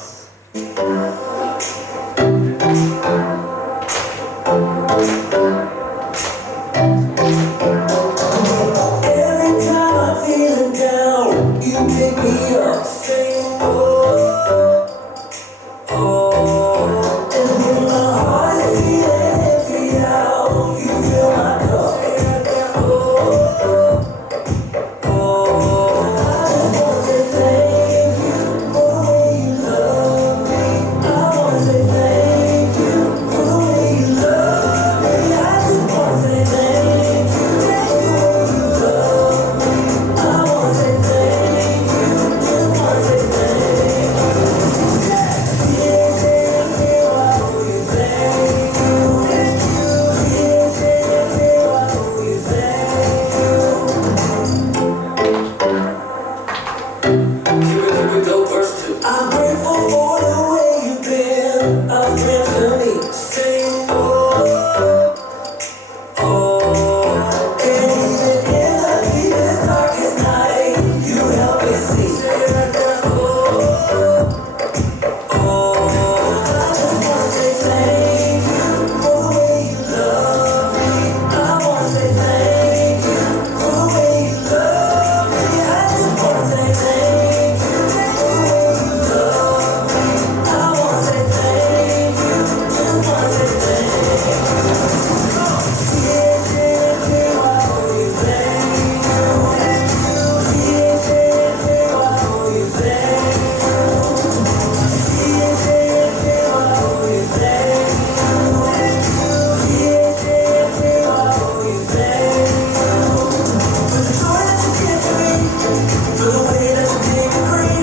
Every time I'm feeling down, you pick me up, saying, oh, oh. And when my heart is feeling empty out, you fill my cup. Oh, oh. I just want to say thank you for the way you love me. I want to say thank you for the way you love me. I just want to say thank you. I'm grateful for the way you've been a friend to me. Saying, oh, oh. And even in the deepest, darkest night, you help me see. Oh, oh. I just want to say thank you for the way you love me. I want to say thank you for the way you love me. I just want to say thank you for the way you love me. I want to say thank you, just want to say thank you. For the way that you make me free,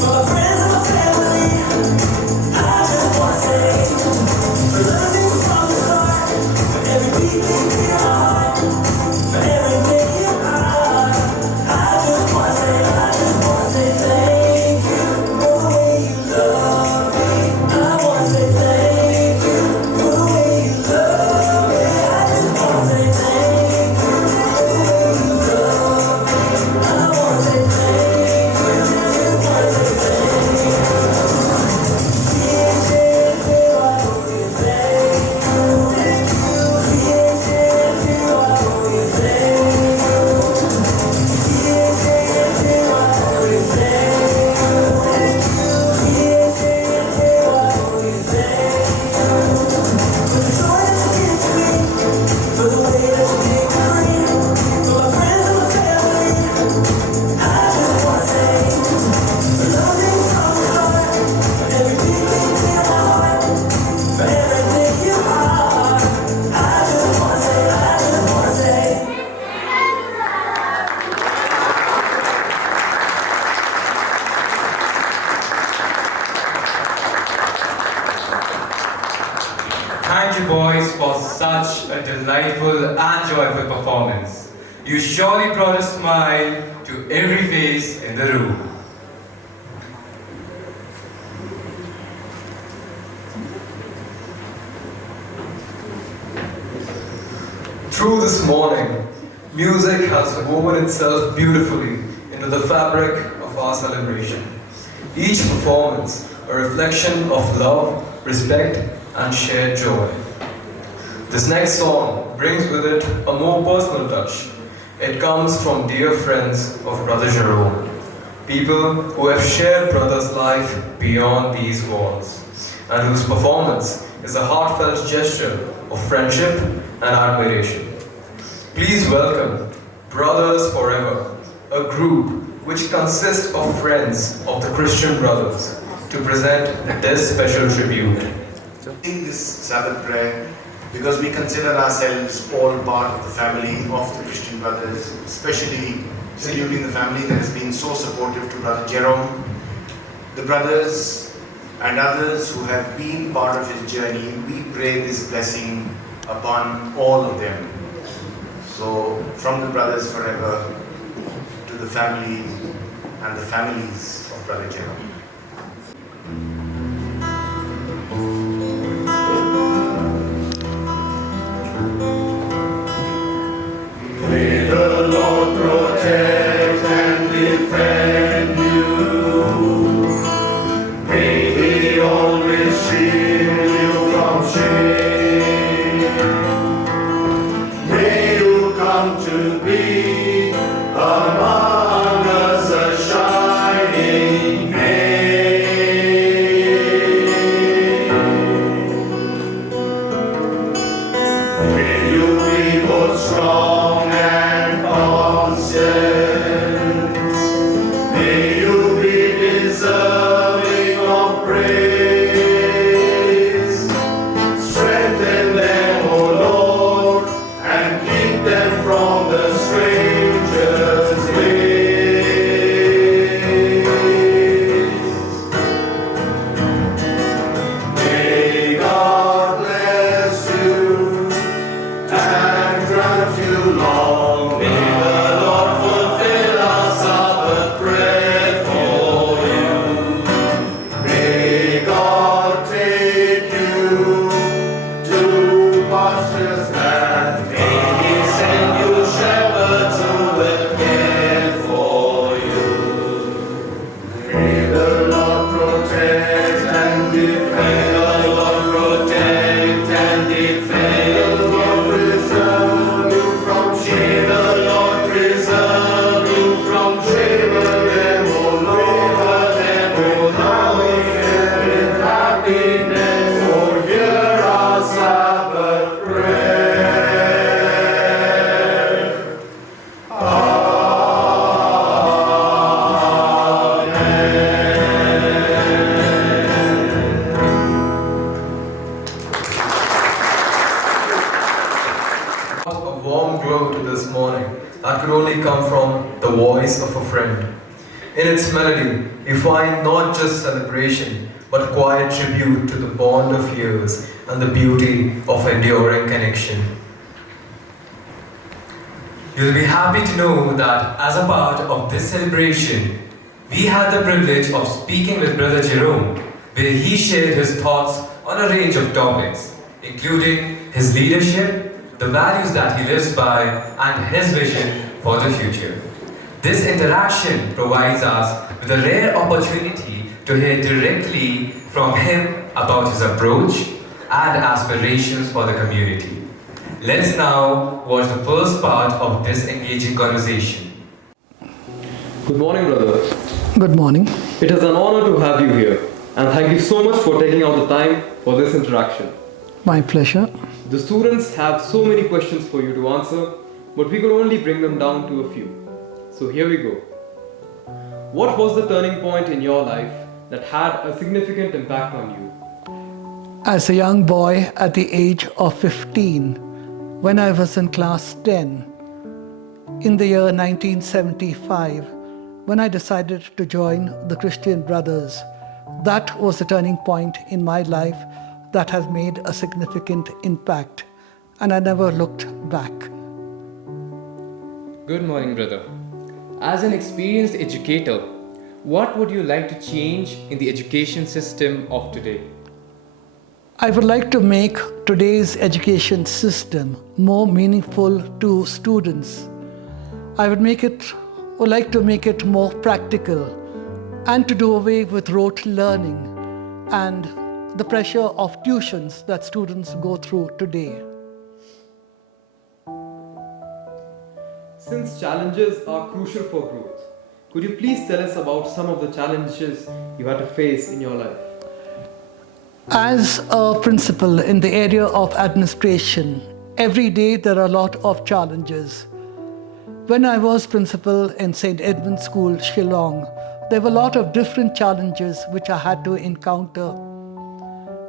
for my friends and my family, I just want to say, for loving me from the start, for every beat in your heart, for everything you are. I just want to say thank you for the way you love me. I want to say thank you for the way you love me. I just want to say thank you for the way you love me. I want to say thank you, just want to say thank you. For the way that you make me free, for my friends and my family, I just want to say, for loving from the heart, for every beat in your heart, for everything you are. I just want to say, I just want to say. Thank you, boys, for such a delightful and joyful performance. You surely brought a smile to every face in the room. Through this morning, music has woven itself beautifully into the fabric of our celebration. Each performance a reflection of love respect, and shared joy. This next song brings with it a more personal touch. It comes from dear friends of Brother Jerome, people who have shared Brother's life beyond these walls, and whose performance is a heartfelt gesture of friendship and admiration. Please welcome Brothers Forever, a group which consists of friends of the Christian brothers, to present this special tribute. In this Sabbath prayer, because we consider ourselves all part of the family of the Christian brothers, especially saluting the family that has been so supportive to Brother Jerome, the brothers and others who have been part of his journey, we pray this blessing upon all of them. So, from the Brothers Forever to the family and the families of Brother Jerome. May the Lord protect and defend you. May He always shield you from shame. May you come to be among us a shining name. May you be both strong and constant. May you be deserving of praise. Strengthen them, O Lord, and keep them from the stranger's ways. May God bless you and grant you long. May the Lord fulfill our Sabbath prayer for you. May God take you to pastures that may He send you shepherds who will care for you. May the Lord protect and defend. May the Lord protect and defend. The Lord preserve you from shame. May the Lord preserve you from shame. Favor them, O Lord, with happiness. Oh, hear our Sabbath prayer. A warm glow to this morning that could only come from the voice of a friend. In its melody, you find not just celebration, but quiet tribute to the bond of years and the beauty of enduring connection. You'll be happy to know that as a part of this celebration, we had the privilege of speaking with Brother Jerome, where he shared his thoughts on a range of topics, including his leadership, the values that he lives by, and his vision for the future. This interaction provides us with a rare opportunity to hear directly from him about his approach and aspirations for the community. Let's now watch the first part of this engaging conversation. Good morning, brothers. Good morning. It is an honor to have you here, and thank you so much for taking out the time for this interaction. My pleasure. The students have so many questions for you to answer, but we could only bring them down to a few. So here we go. What was the turning point in your life that had a significant impact on you? As a young boy at the age of 15, when I was in class 10, in the year 1975, when I decided to join the Christian Brothers, that was a turning point in my life that has made a significant impact, and I never looked back. Good morning, brother. As an experienced educator, what would you like to change in the education system of today? I would like to make today's education system more meaningful to students. I would like to make it more practical and to do away with rote learning and the pressure of tuitions that students go through today. Since challenges are crucial for growth, could you please tell us about some of the challenges you had to face in your life? As a principal in the area of administration, every day there are a lot of challenges. When I was principal in St. Edmund's School, Shillong, there were a lot of different challenges which I had to encounter.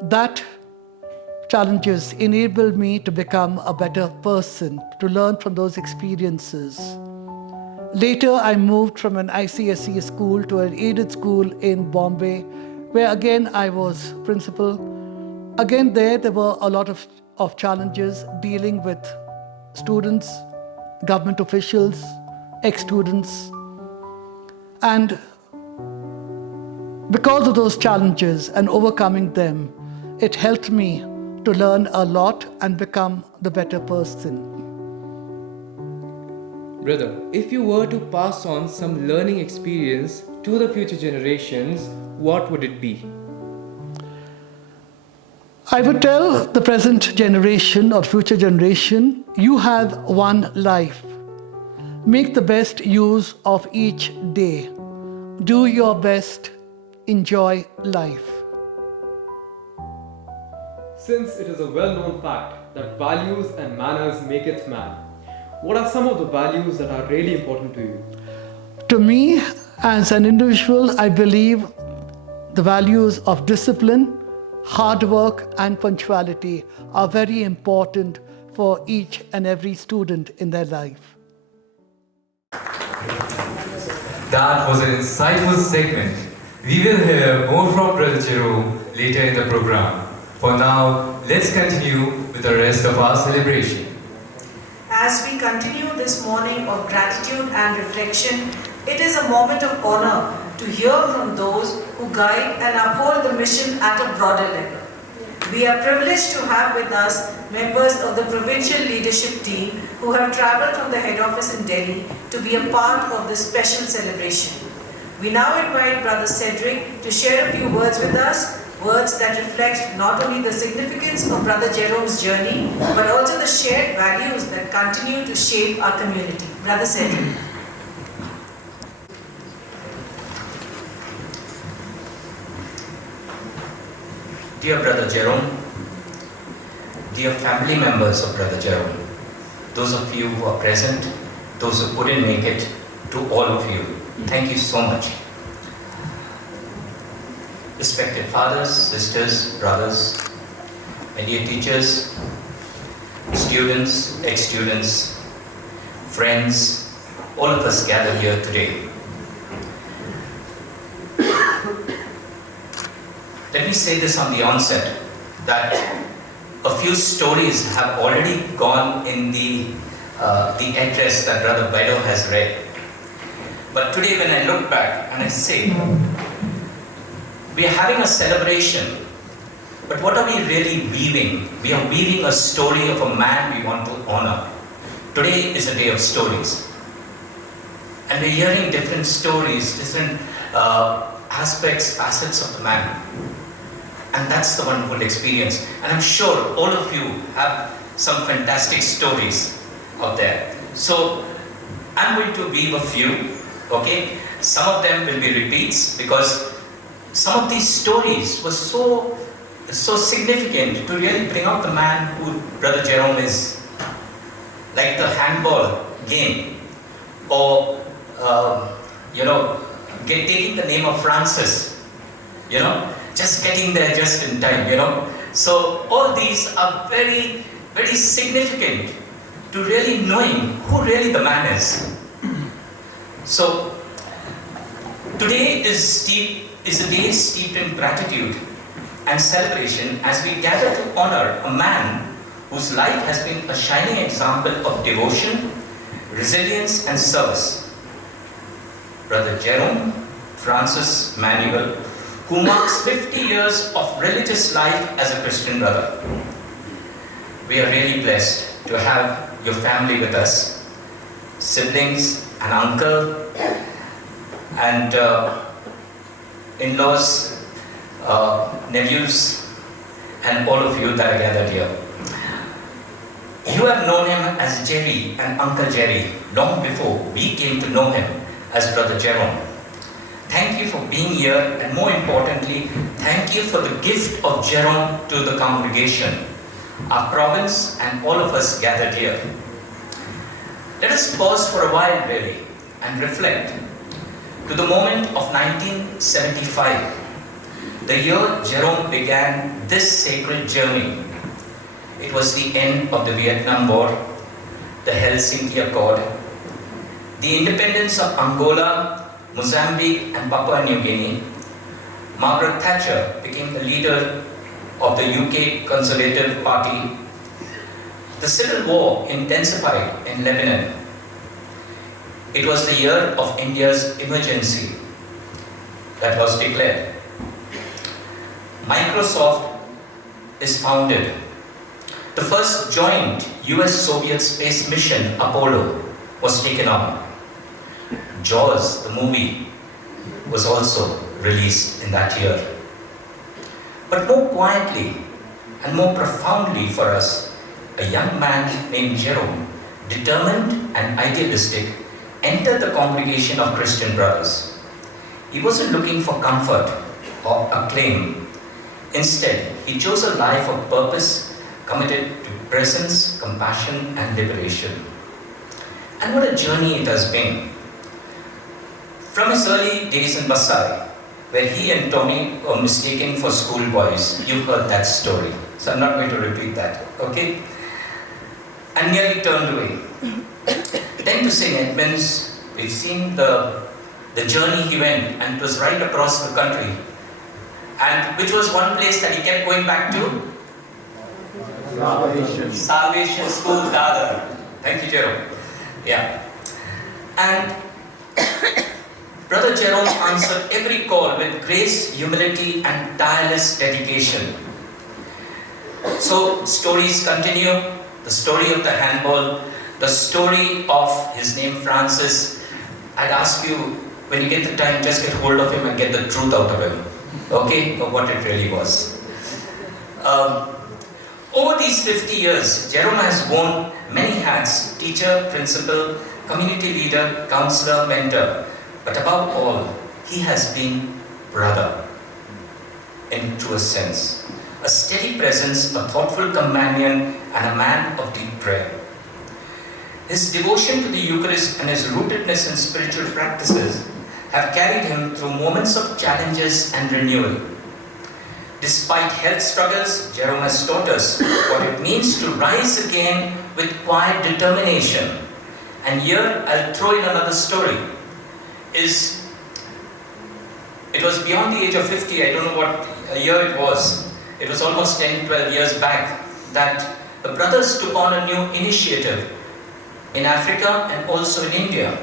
That challenges enabled me to become a better person, to learn from those experiences. Later, I moved from an ICSE school to an aided school in Bombay, where again I was principal. Again there were a lot of challenges dealing with students, government officials, ex-students. And because of those challenges and overcoming them, it helped me to learn a lot and become the better person. Brother, if you were to pass on some learning experience to the future generations, what would it be? I would tell the present generation or future generation, you have one life. Make the best use of each day. Do your best. Enjoy life. Since it is a well-known fact that values and manners make it man, what are some of the values that are really important to you? To me, as an individual, I believe the values of discipline, hard work, and punctuality are very important for each and every student in their life. That was an insightful segment. We will hear more from Brother Jerome later in the program. For now, let's continue with the rest of our celebration. As we continue this morning of gratitude and reflection, it is a moment of honor to hear from those who guide and uphold the mission at a broader level. We are privileged to have with us members of the Provincial leadership team who have travelled from the head office in Delhi to be a part of this special celebration. We now invite Brother Cedric to share a few words with us, words that reflect not only the significance of Brother Jerome's journey, but also the shared values that continue to shape our community. Brother Cedric. Dear Brother Jerome, dear family members of Brother Jerome, those of you who are present, those who couldn't make it, to all of you, thank you so much. Respected fathers, sisters, brothers, my dear teachers, students, ex-students, friends, all of us gathered here today. Let me say this on the onset, that a few stories have already gone in the address that Brother Bido has read. But today when I look back and I say, we are having a celebration, but what are we really weaving? We are weaving a story of a man we want to honor. Today is a day of stories. And we're hearing different stories, different aspects, facets of the man. And that's the wonderful experience. And I'm sure all of you have some fantastic stories out there. So I'm going to weave a few, okay? Some of them will be repeats because some of these stories were so significant to really bring out the man who Brother Jerome is. Like the handball game, or taking the name of Francis, just getting there just in time, So all these are very, very significant to really knowing who really the man is. So today is a day steeped in gratitude and celebration as we gather to honor a man whose life has been a shining example of devotion, resilience, and service. Brother Jerome Francis Manuel, who marks 50 years of religious life as a Christian brother. We are really blessed to have your family with us, siblings, an uncle, and in-laws, nephews, and all of you that are gathered here. You have known him as Jerry and Uncle Jerry long before we came to know him as Brother Jerome. Thank you for being here, and more importantly, thank you for the gift of Jerome to the congregation, our province, and all of us gathered here. Let us pause for a while really and reflect to the moment of 1975, the year Jerome began this sacred journey. It was the end of the Vietnam War, the Helsinki Accord, the independence of Angola, Mozambique and Papua New Guinea. Margaret Thatcher became the leader of the UK Conservative Party. The civil war intensified in Lebanon. It was the year of India's emergency that was declared. Microsoft is founded. The first joint US-Soviet space mission, Apollo, was taken on. Jaws, the movie, was also released in that year. But more quietly and more profoundly for us, a young man named Jerome, determined and idealistic, entered the congregation of Christian brothers. He wasn't looking for comfort or acclaim. Instead, he chose a life of purpose, committed to presence, compassion, and liberation. And what a journey it has been. From his early days in Basai, where he and Tony were mistaken for schoolboys, you've heard that story, so I'm not going to repeat that, okay? And nearly turned away. Then to St. Edmunds, we've seen the journey he went, and it was right across the country. And which was one place that he kept going back to? Salvation School, Dadar. Thank you, Jerome. Yeah. And Brother Jerome answered every call with grace, humility, and tireless dedication. So stories continue. The story of the handball, the story of his name Francis. I'd ask you, when you get the time, just get hold of him and get the truth out of him. Okay, of what it really was. Over these 50 years, Jerome has worn many hats: teacher, principal, community leader, counselor, mentor. But above all, he has been brother, in truest sense. A steady presence, a thoughtful companion, and a man of deep prayer. His devotion to the Eucharist and his rootedness in spiritual practices have carried him through moments of challenges and renewal. Despite health struggles, Jerome has taught us what it means to rise again with quiet determination. And here I'll throw in another story. It was beyond the age of 50, I don't know what year it was. It was almost 10, 12 years back that the brothers took on a new initiative in Africa and also in India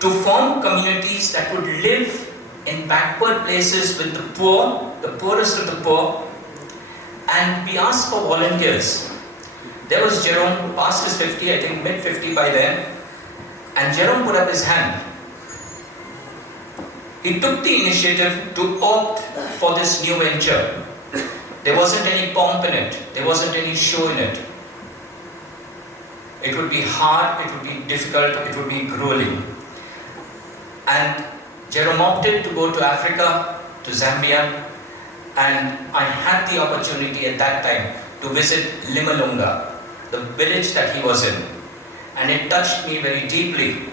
to form communities that would live in backward places with the poor, the poorest of the poor, and we asked for volunteers. There was Jerome, who passed his 50, I think mid-50 by then, and Jerome put up his hand. He took the initiative to opt for this new venture. There wasn't any pomp in it, there wasn't any show in it. It would be hard, it would be difficult, it would be grueling. And Jerome opted to go to Africa, to Zambia, and I had the opportunity at that time to visit Limalunga, the village that he was in. And it touched me very deeply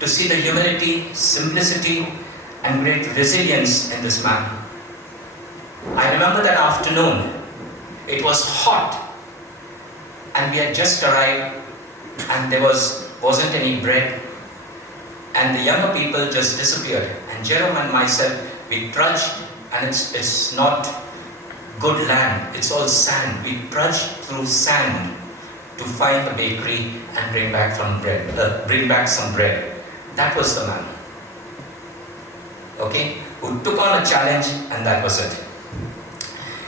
to see the humility, simplicity, and great resilience in this man. I remember that afternoon, it was hot, and we had just arrived, and there wasn't any bread, and the younger people just disappeared. And Jerome and myself, we trudged, and it's not good land, it's all sand. We trudged through sand to find the bakery and bring back some bread. That was the man, okay, who took on a challenge, and that was it.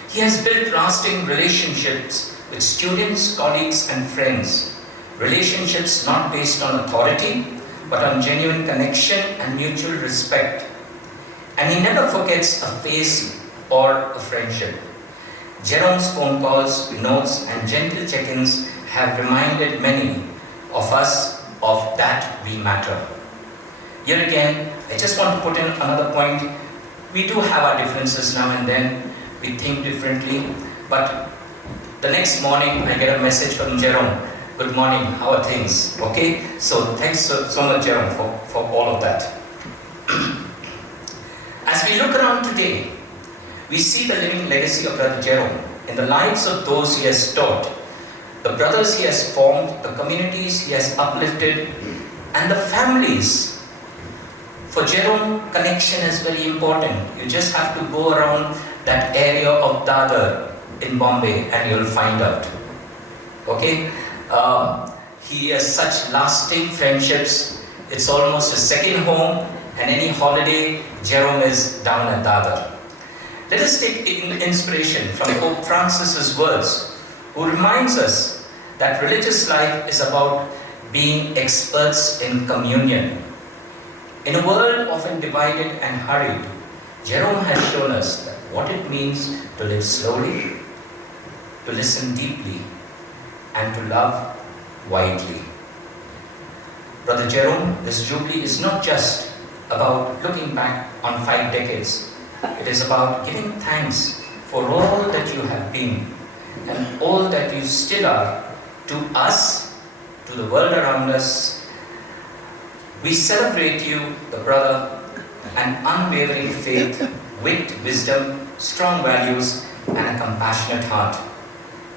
He has built lasting relationships with students, colleagues, and friends. Relationships not based on authority, but on genuine connection and mutual respect. And he never forgets a face or a friendship. Jerome's phone calls, notes, and gentle check-ins have reminded many of us of that we matter. Here again, I just want to put in another point. We do have our differences now and then. We think differently. But the next morning, I get a message from Jerome. Good morning, how are things? Okay? So thanks so much, Jerome, for all of that. As we look around today, we see the living legacy of Brother Jerome in the lives of those he has taught, the brothers he has formed, the communities he has uplifted, and the families. For Jerome, connection is very important. You just have to go around that area of Dadar in Bombay and you'll find out. Okay? He has such lasting friendships. It's almost a second home, and any holiday, Jerome is down at Dadar. Let us take inspiration from Pope Francis's words, who reminds us that religious life is about being experts in communion. In a world often divided and hurried, Jerome has shown us that what it means to live slowly, to listen deeply, and to love widely. Brother Jerome, this Jubilee is not just about looking back on 5 decades. It is about giving thanks for all that you have been and all that you still are to us, to the world around us. We celebrate you, the brother, an unwavering faith, wit, wisdom, strong values, and a compassionate heart.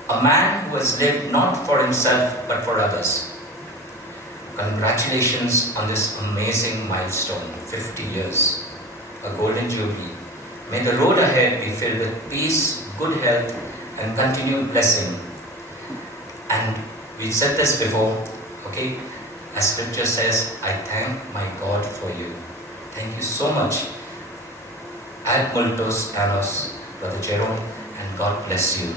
A man who has lived not for himself but for others. Congratulations on this amazing milestone, 50 years, a golden jubilee. May the road ahead be filled with peace, good health, and continued blessing. And we've said this before, okay? As scripture says, I thank my God for you. Thank you so much. Ad multos anos, Brother Jerome, and God bless you.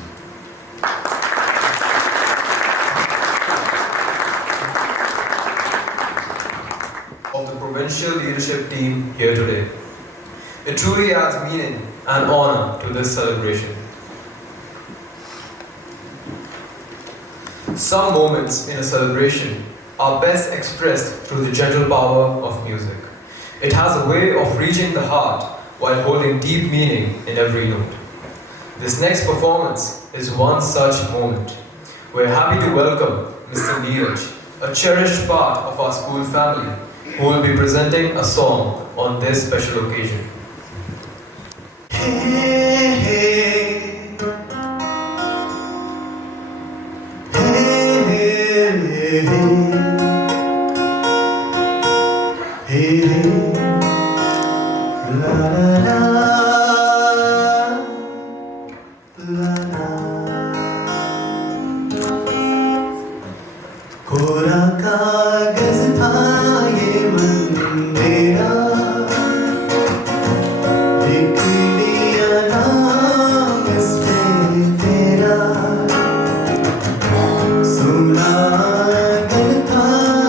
Of the Provincial leadership team here today. It truly adds meaning and honor to this celebration. Some moments in a celebration are best expressed through the gentle power of music. It has a way of reaching the heart while holding deep meaning in every note. This next performance is one such moment. We're happy to welcome Mr. Neeraj, a cherished part of our school family, who will be presenting a song on this special occasion. सुना गया था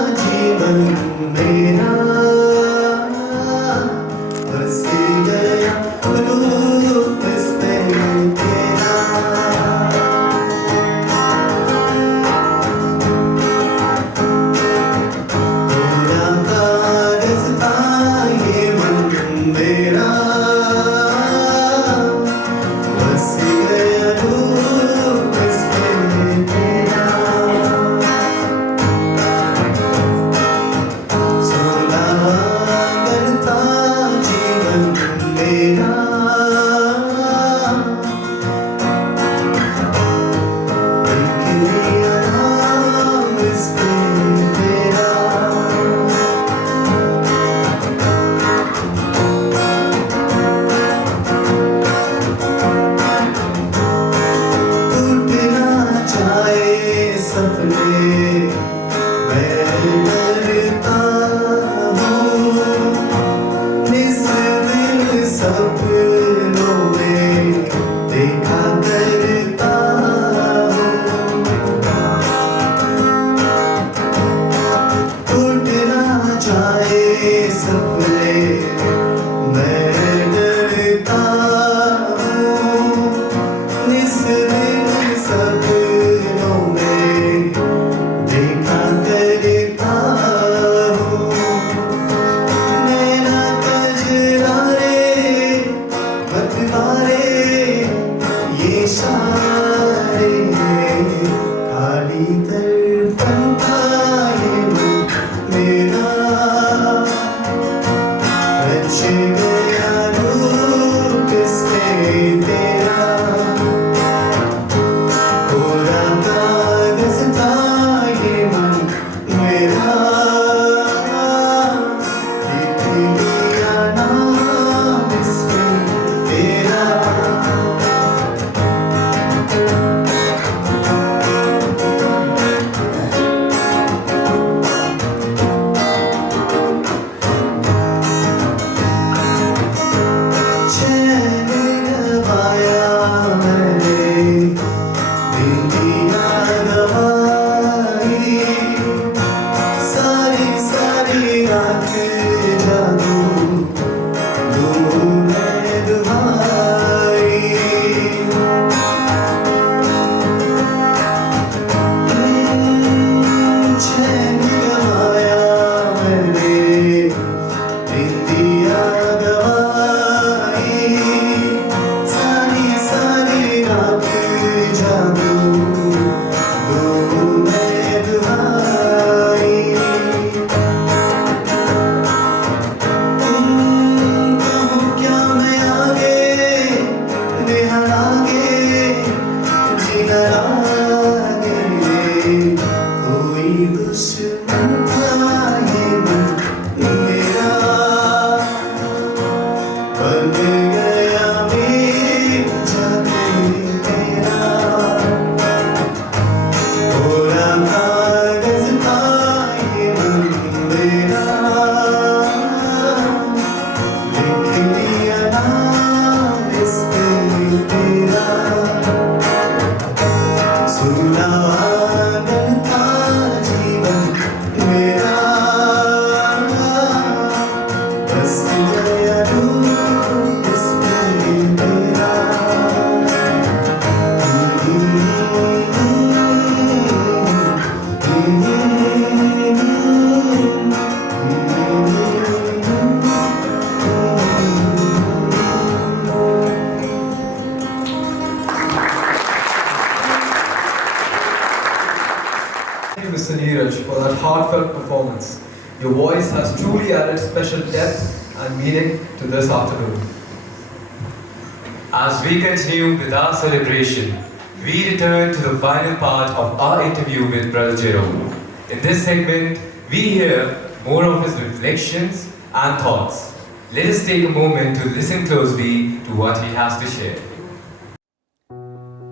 Mr. Neeraj, for that heartfelt performance. Your voice has truly added special depth and meaning to this afternoon. As we continue with our celebration, we return to the final part of our interview with Brother Jerome. In this segment, we hear more of his reflections and thoughts. Let us take a moment to listen closely to what he has to share.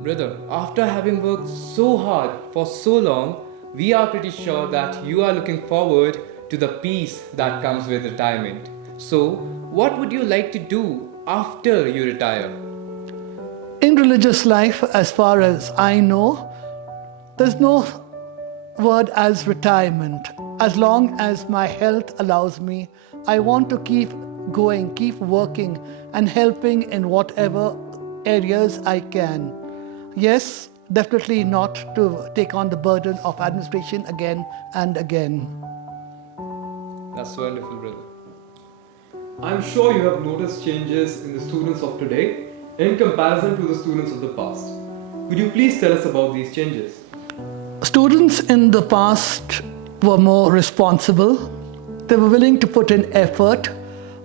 Brother, after having worked so hard for so long, we are pretty sure that you are looking forward to the peace that comes with retirement. So, what would you like to do after you retire? In religious life, as far as I know, there's no word as retirement. As long as my health allows me, I want to keep going, keep working and helping in whatever areas I can. Yes, definitely not to take on the burden of administration again and again. That's wonderful, brother. I'm sure you have noticed changes in the students of today in comparison to the students of the past. Could you please tell us about these changes? Students in the past were more responsible. They were willing to put in effort.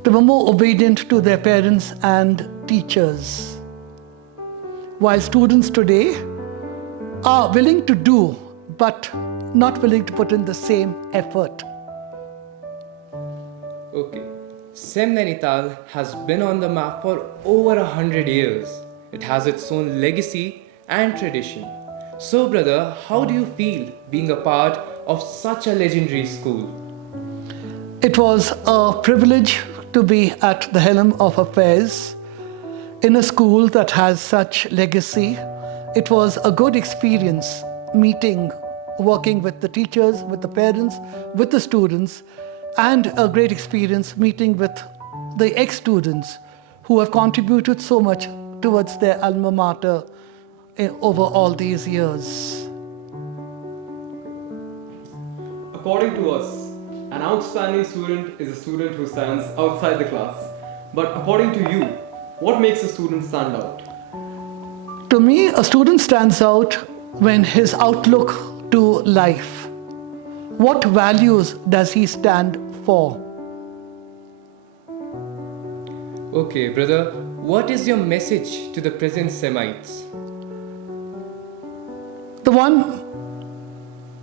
They were more obedient to their parents and teachers. While students today are willing to do, but not willing to put in the same effort. Okay. SEM Nainital has been on the map for over 100 years. It has its own legacy and tradition. So, brother, how do you feel being a part of such a legendary school? It was a privilege to be at the helm of affairs in a school that has such legacy. It was a good experience meeting, working with the teachers, with the parents, with the students, and a great experience meeting with the ex-students who have contributed so much towards their alma mater over all these years. According to us, an outstanding student is a student who stands outside the class. But according to you, what makes a student stand out? To me, a student stands out when his outlook to life? What values does he stand for? Okay, brother, what is your message to the present Semites? The one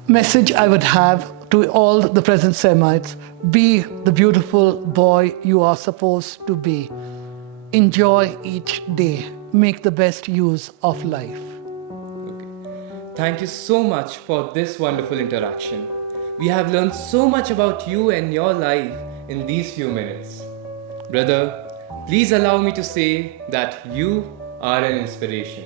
message I would have to all the present Semites: be the beautiful boy you are supposed to be. Enjoy each day. Make the best use of life. Thank you so much for this wonderful interaction. We have learned so much about you and your life in these few minutes. Brother, please allow me to say that you are an inspiration.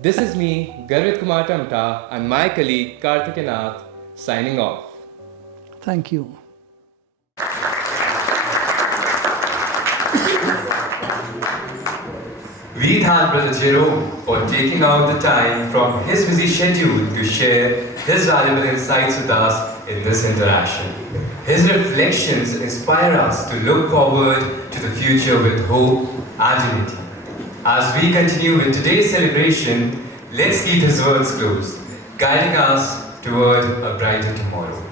This is me, Garvit Kumar Tamta, and my colleague Karthikenath signing off. Thank you. We thank Brother Jerome for taking out the time from his busy schedule to share his valuable insights with us in this interaction. His reflections inspire us to look forward to the future with hope and unity. As we continue with today's celebration, let's keep his words close, guiding us toward a brighter tomorrow.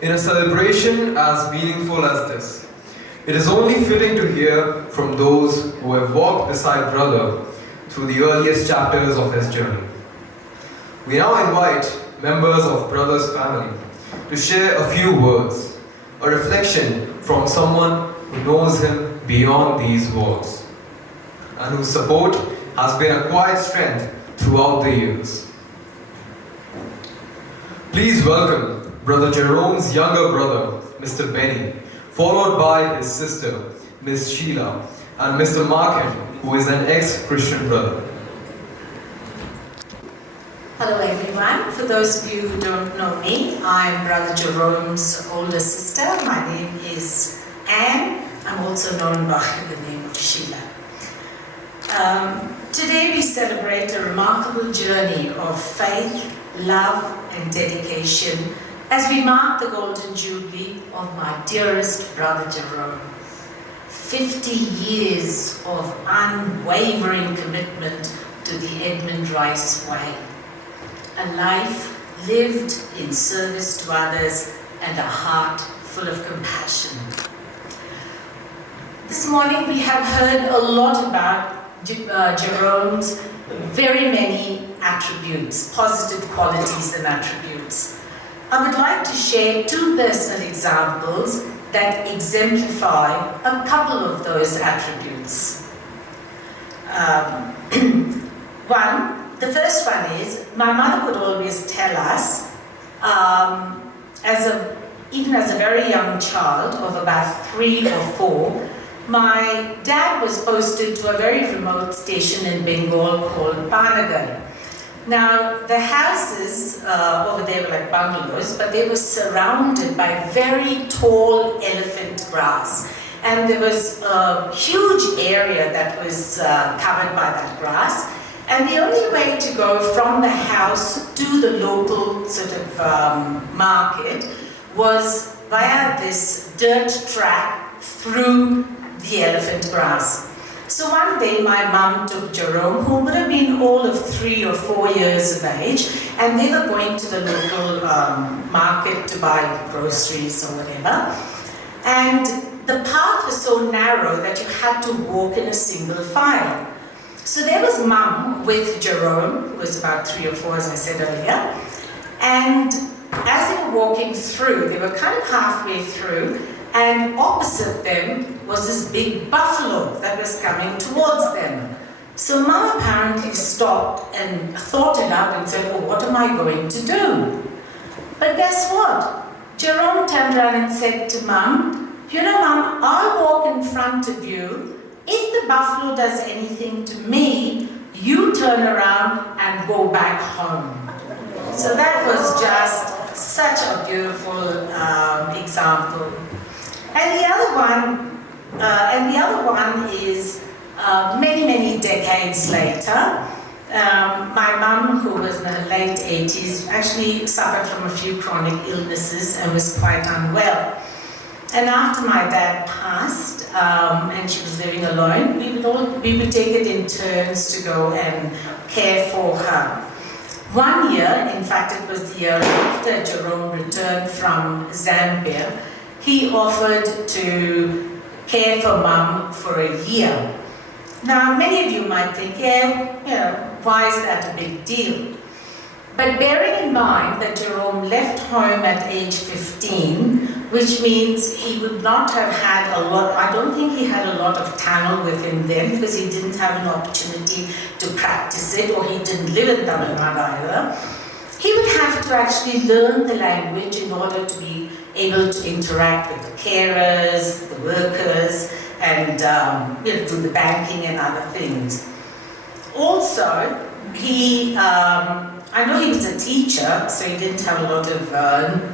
In a celebration as meaningful as this, it is only fitting to hear from those who have walked beside Brother through the earliest chapters of his journey. We now invite members of Brother's family to share a few words, a reflection from someone who knows him beyond these walls, and whose support has been a quiet strength throughout the years. Please welcome Brother Jerome's younger brother, Mr. Benny, followed by his sister, Miss Sheila, and Mr. Markham, who is an ex-Christian brother. Hello everyone. For those of you who don't know me, I'm Brother Jerome's older sister. My name is Anne. I'm also known by the name of Sheila. Today we celebrate a remarkable journey of faith, love and dedication as we mark the Golden Jubilee of my dearest Brother Jerome. 50 years of unwavering commitment to the Edmund Rice way. A life lived in service to others and a heart full of compassion. This morning we have heard a lot about Jerome's very many attributes, positive qualities and attributes. I would like to share two personal examples that exemplify a couple of those attributes. The first one is, my mother would always tell us, even as a very young child of about 3 or 4, my dad was posted to a very remote station in Bengal called Panagar. Now, the houses over there were like bungalows, but they were surrounded by very tall elephant grass. And there was a huge area that was covered by that grass. And the only way to go from the house to the local sort of market was via this dirt track through the elephant grass. So one day my mum took Jerome, who would have been all of 3 or 4 years of age, and they were going to the local market to buy groceries or whatever. And the path was so narrow that you had to walk in a single file. So there was Mum with Jerome, who was about 3 or 4, as I said earlier. And as they were walking through, they were kind of halfway through, and opposite them was this big buffalo that was coming towards them. So Mum apparently stopped and thought it out and said, "Oh, what am I going to do?" But guess what? Jerome turned around and said to Mum, "You know, Mum, I'll walk in front of you. If the buffalo does anything to me, you turn around and go back home." So that was just such a beautiful example. And the other one is many decades later. My mum, who was in her late 80s, actually suffered from a few chronic illnesses and was quite unwell. And after my dad passed, and she was living alone, we would take it in turns to go and care for her. One year, in fact it was the year after Jerome returned from Zambia, he offered to care for Mum for a year. Now, many of you might think, why is that a big deal? But bearing in mind that Jerome left home at age 15, which means he would not have had a lot, I don't think he had a lot of Tamil with him then, because he didn't have an opportunity to practice it, or he didn't live in Tamil Nadu either. He would have to actually learn the language in order to be able to interact with the carers, the workers, and do the banking and other things. Also, I know he was a teacher, so he didn't have a lot of,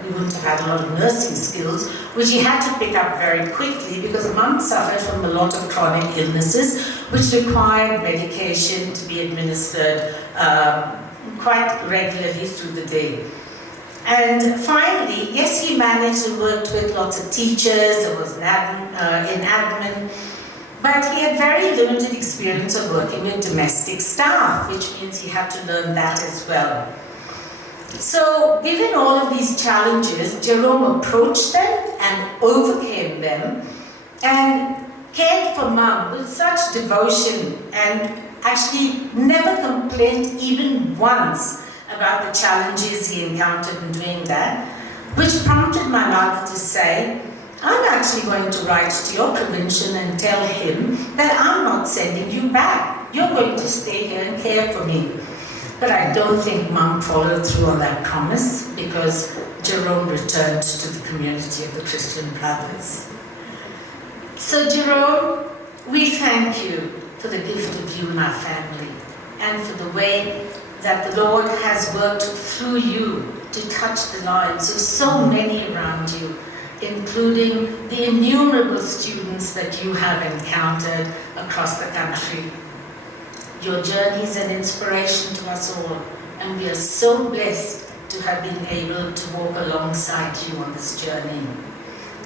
he wouldn't have had a lot of nursing skills, which he had to pick up very quickly because Mum suffered from a lot of chronic illnesses, which required medication to be administered quite regularly through the day. And finally, yes, he managed to work with lots of teachers, there was in admin, but he had very limited experience of working with domestic staff, which means he had to learn that as well. So, given all of these challenges, Jerome approached them and overcame them and cared for Mum with such devotion and actually never complained even once about the challenges he encountered in doing that, which prompted my mother to say, I'm actually going to write to your provincial and tell him that I'm not sending you back. You're going to stay here and care for me. But I don't think Mum followed through on that promise because Jerome returned to the community of the Christian Brothers. So Jerome, we thank you for the gift of you and our family and for the way that the Lord has worked through you to touch the lives of so many around you, including the innumerable students that you have encountered across the country. Your journey is an inspiration to us all, and we are so blessed to have been able to walk alongside you on this journey.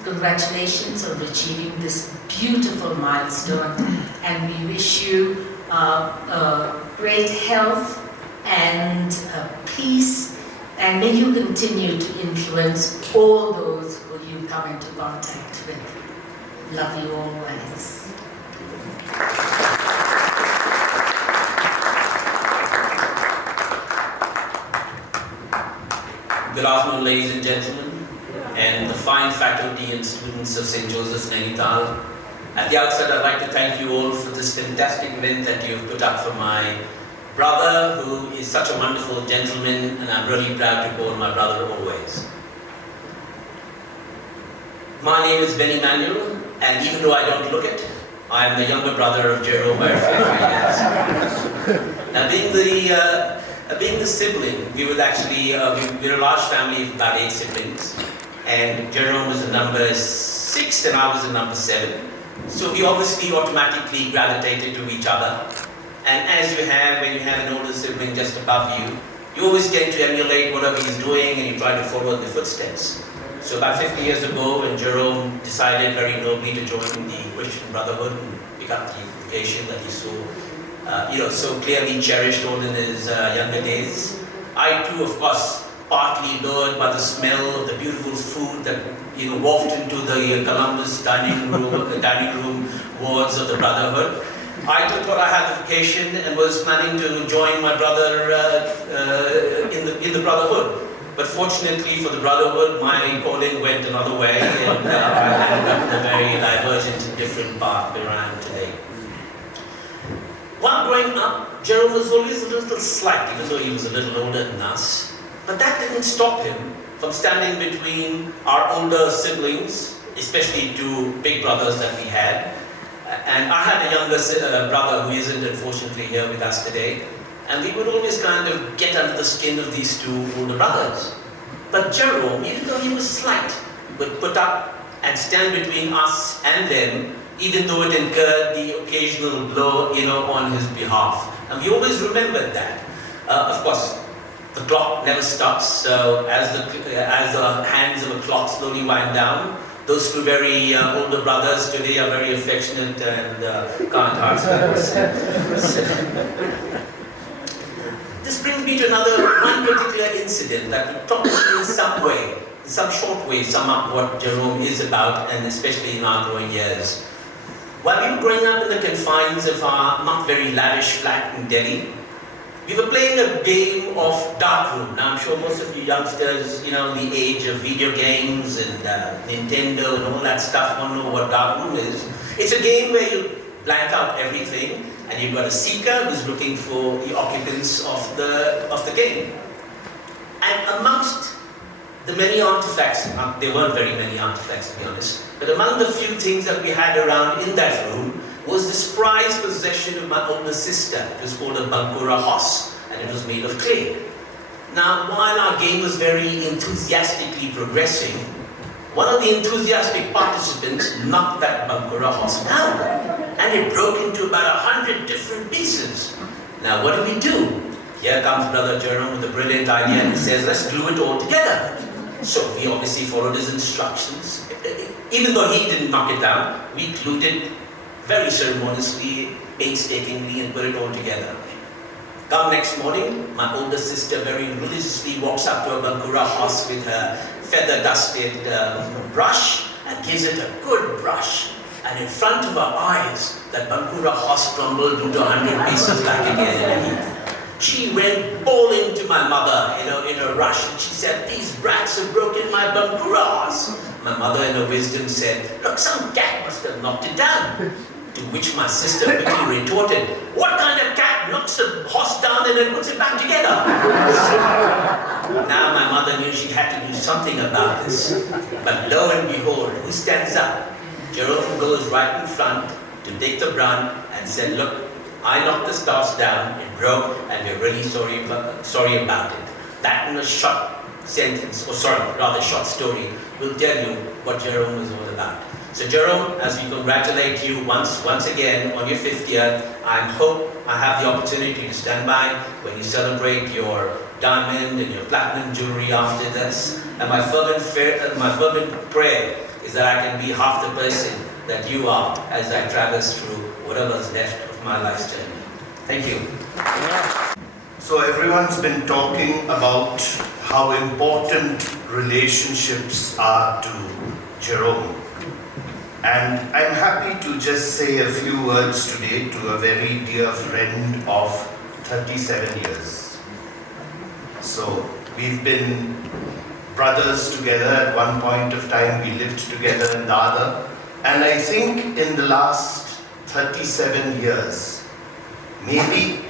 Congratulations on achieving this beautiful milestone, and we wish you great health and peace, and may you continue to influence all those who you come into contact with. Love you always. Good afternoon, ladies and gentlemen, and the fine faculty and students of St. Joseph's Nainital. At the outset, I'd like to thank you all for this fantastic event that you've put up for my brother, who is such a wonderful gentleman, and I'm really proud to call my brother always. My name is Manuel, and even though I don't look it, I am the younger brother of Jerome by a fair 3 years. Now, being the sibling, we were a large family of about 8 siblings, and Jerome was the number 6 and I was the number 7. So we obviously automatically gravitated to each other. And as you have, when you have an older sibling just above you, you always get to emulate whatever he's doing and you try to follow in the footsteps. So about 50 years ago, when Jerome decided very nobly to join the Christian Brotherhood and pick up the vocation that he saw, so clearly cherished all in his younger days, I too, of course, partly lured by the smell of the beautiful food that wafted into the Columbus dining room wards of the Brotherhood. I too thought I had the vocation and was planning to join my brother in the Brotherhood. But fortunately for the Brotherhood, my calling went another way, and I ended up in a very divergent and different path where I am today. While growing up, Jerome was always a little slight, even though he was a little older than us. But that didn't stop him from standing between our older siblings, especially 2 big brothers that we had. And I had a younger brother who isn't unfortunately here with us today. And we would always kind of get under the skin of these 2 older brothers. But Jerome, even though he was slight, would put up and stand between us and them, even though it incurred the occasional blow, on his behalf. And we always remembered that. Of course, the clock never stops, so as the hands of a clock slowly wind down, those 2 very older brothers today are very affectionate and can't hardly This brings me to one particular incident that would probably in some short way, sum up what Jerome is about, and especially in our growing years. While we were growing up in the confines of our not very lavish flat in Delhi, we were playing a game of darkroom. Now I'm sure most of you youngsters, the age of video games and Nintendo and all that stuff, won't know what darkroom is. It's a game where you blank out everything, and you've got a seeker who's looking for the occupants of the game. And amongst the many artifacts, there weren't very many artifacts to be honest, but among the few things that we had around in that room was this prized possession of my older sister. It was called a Bankura horse, and it was made of clay. Now, while our game was very enthusiastically progressing, one of the enthusiastic participants knocked that Bankura horse down, and it broke into about 100 different pieces. Now, what do? Here comes Brother Jerome with a brilliant idea, and he says, let's glue it all together. So we obviously followed his instructions. Even though he didn't knock it down, we glued it very ceremoniously, painstakingly, and put it all together. Come next morning, my older sister very religiously walks up to a Bankura horse with her feather-dusted brush and gives it a good brush. And in front of our eyes, that Bankura horse crumbled into 100 pieces back again in a heap. She went bawling to my mother in a rush, and she said, "These brats have broken my Bankura horse." My mother in her wisdom said, "Look, some cat must have knocked it down." To which my sister quickly retorted, "What kind of cat knocks a horse down and then puts it back together?" Now my mother knew she had to do something about this. But lo and behold, who stands up? Jerome goes right in front to take the brunt and said, "Look, I knocked this horse down, it broke, and we're really sorry about it." That in a short sentence, short story, will tell you what Jerome was all about. So Jerome, as we congratulate you once again on your 50th, I hope I have the opportunity to stand by when you celebrate your diamond and your platinum jewelry after this. And my fervent prayer is that I can be half the person that you are as I traverse through whatever's left of my life's journey. Thank you. So everyone's been talking about how important relationships are to Jerome. And I'm happy to just say a few words today to a very dear friend of 37 years. So we've been brothers together at one point of time, we lived together in Dada. And I think in the last 37 years, maybe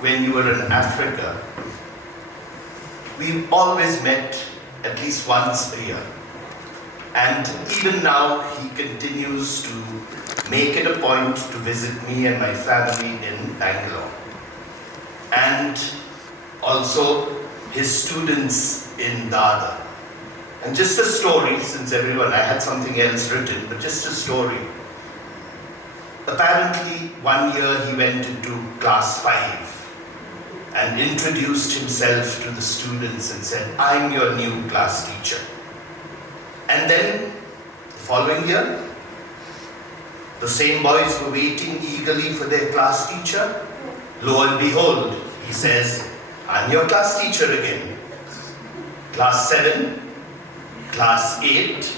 when you were in Africa, we've always met at least once a year. And even now, he continues to make it a point to visit me and my family in Bangalore. And also his students in Dada. And just a story, since I had something else written, but just a story. Apparently, one year he went into class 5 and introduced himself to the students and said, "I'm your new class teacher." And then, the following year, the same boys were waiting eagerly for their class teacher. Lo and behold, he says, "I'm your class teacher again." Class 7, class 8,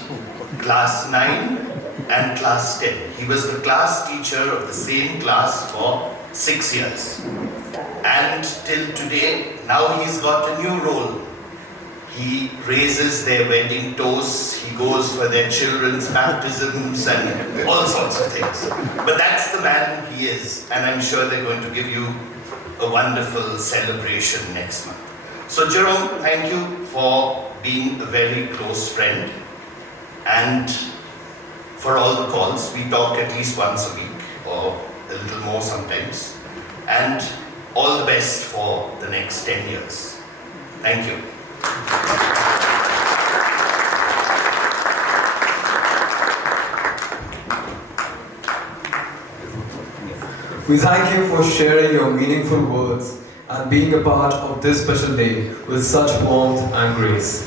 class 9, and class 10. He was the class teacher of the same class for 6 years. And till today, now he's got a new role. He raises their wedding toasts, he goes for their children's baptisms and all sorts of things. But that's the man he is, and I'm sure they're going to give you a wonderful celebration next month. So Jerome, thank you for being a very close friend, and for all the calls. We talk at least once a week, or a little more sometimes. And all the best for the next 10 years. Thank you. We thank you for sharing your meaningful words and being a part of this special day with such warmth and grace.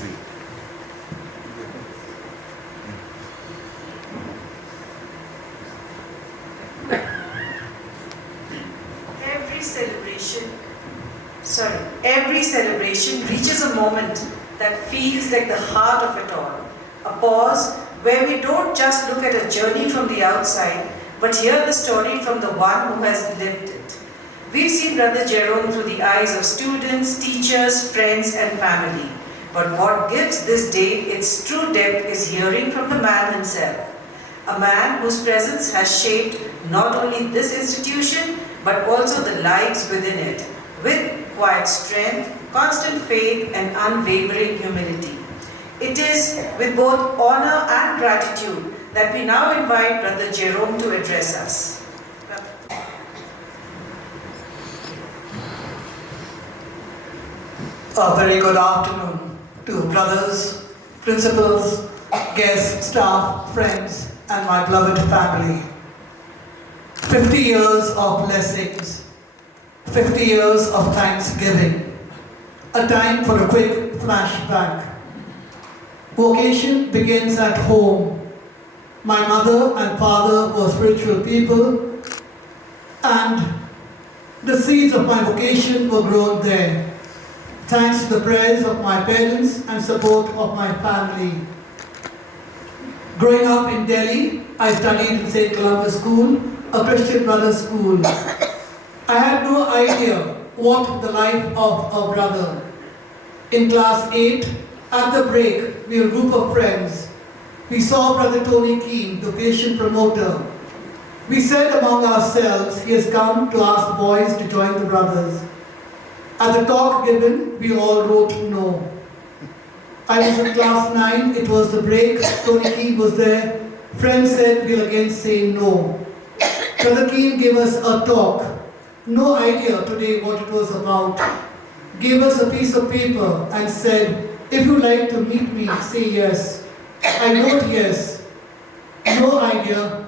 Every celebration reaches a moment that feels like the heart of it all. A pause where we don't just look at a journey from the outside, but hear the story from the one who has lived it. We've seen Brother Jerome through the eyes of students, teachers, friends, and family. But what gives this day its true depth is hearing from the man himself. A man whose presence has shaped not only this institution, but also the lives within it, with quiet strength, constant faith, and unwavering humility. It is with both honor and gratitude that we now invite Brother Jerome to address us. A very good afternoon to brothers, principals, guests, staff, friends, and my beloved family. 50 years of blessings, 50 years of thanksgiving, a time for a quick flashback. Vocation begins at home. My mother and father were spiritual people, and The seeds of my vocation were grown there, thanks to the prayers of my parents and support of my family. Growing up in Delhi, I studied in St. Columbus School, a Christian Brothers school. I had no idea what the life of a brother. In class 8, at the break, we were a group of friends. We saw Brother Tony Keane, the vocation promoter. We said among ourselves, he has come to ask boys to join the brothers. At the talk given, we all wrote no. I was in class 9, it was the break, Tony Keane was there. Friends said we'll again say no. Brother Keane gave us a talk. No idea today what it was about. Gave us a piece of paper and said, if you like to meet me, say yes. I wrote yes. No idea.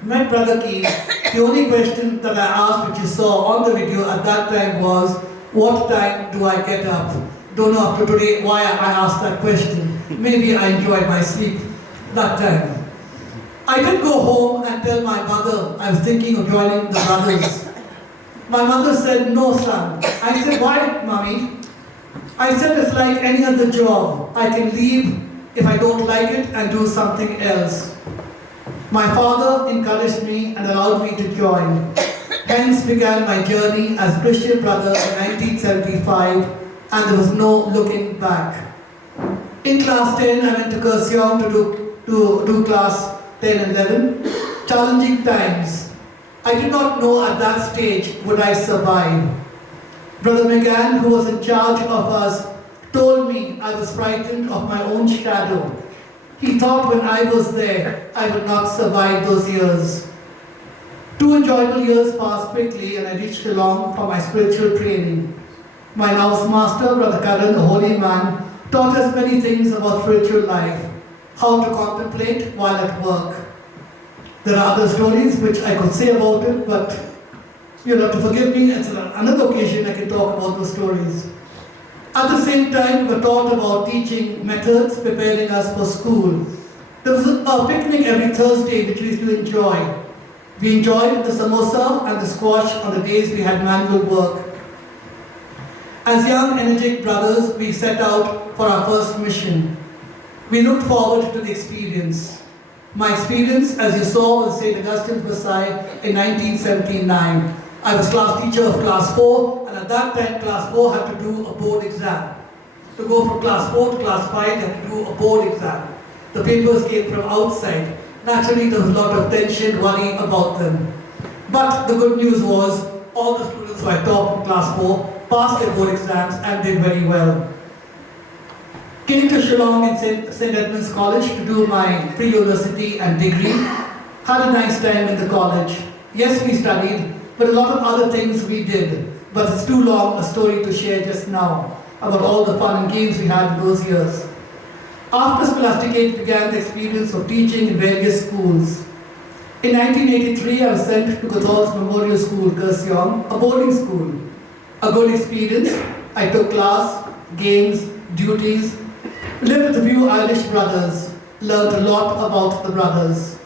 Met Brother Keane. The only question that I asked, which you saw on the video at that time, was, what time do I get up? Don't know up to today why I asked that question. Maybe I enjoyed my sleep that time. I did go home and tell my mother I was thinking of joining the brothers. My mother said, no son. I said, why, mommy? I said, it's like any other job. I can leave if I don't like it and do something else. My father encouraged me and allowed me to join. Hence began my journey as Christian brother in 1975, and there was no looking back. In class 10, I went to Kurseong to do class 10 and 11. Challenging times. I did not know at that stage would I survive. Brother McGann, who was in charge of us, told me I was frightened of my own shadow. He thought when I was there, I would not survive those years. 2 enjoyable years passed quickly and I reached Shillong for my spiritual training. My house master, Brother Karan, a holy man, taught us many things about spiritual life, how to contemplate while at work. There are other stories which I could say about it, but you'll have to forgive me, it's another occasion I can talk about those stories. At the same time, we were taught about teaching methods, preparing us for school. There was a picnic every Thursday which we used to enjoy. We enjoyed the samosa and the squash on the days we had manual work. As young, energetic brothers, we set out for our first mission. We looked forward to the experience. My experience, as you saw, was St. Augustine's Versailles in 1979. I was class teacher of class 4, and at that time, class 4 had to do a board exam. To go from class 4 to class 5, they had to do a board exam. The papers came from outside. Naturally, there was a lot of tension, worry about them. But the good news was, all the students who I taught in class 4 passed their board exams and did very well. Came to Shillong in St. Edmund's College to do my pre-university and degree. Had a nice time in the college. Yes, we studied, but a lot of other things we did. But it's too long a story to share just now about all the fun and games we had in those years. After Scholasticate began the experience of teaching in various schools. In 1983, I was sent to Gothal's Memorial School, Kurseong, a boarding school. A good experience. I took class, games, duties, lived with a few Irish brothers, learned a lot about the brothers.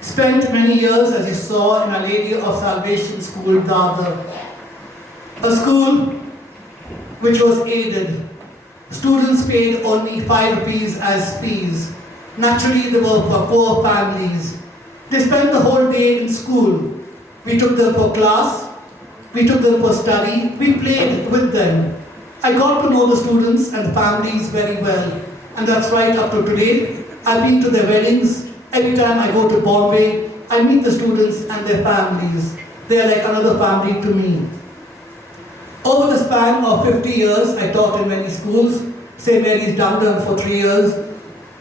Spent many years, as you saw, in Our Lady of Salvation School, Dadar. A school which was aided. Students paid only 5 rupees as fees. Naturally, they were for poor families. They spent the whole day in school. We took them for class, we took them for study, we played with them. I got to know the students and families very well. And that's right up to today. I've been to their weddings. Every time I go to Bombay, I meet the students and their families. They are like another family to me. Over the span of 50 years, I taught in many schools. St. Mary's Dum-Dum for 3 years.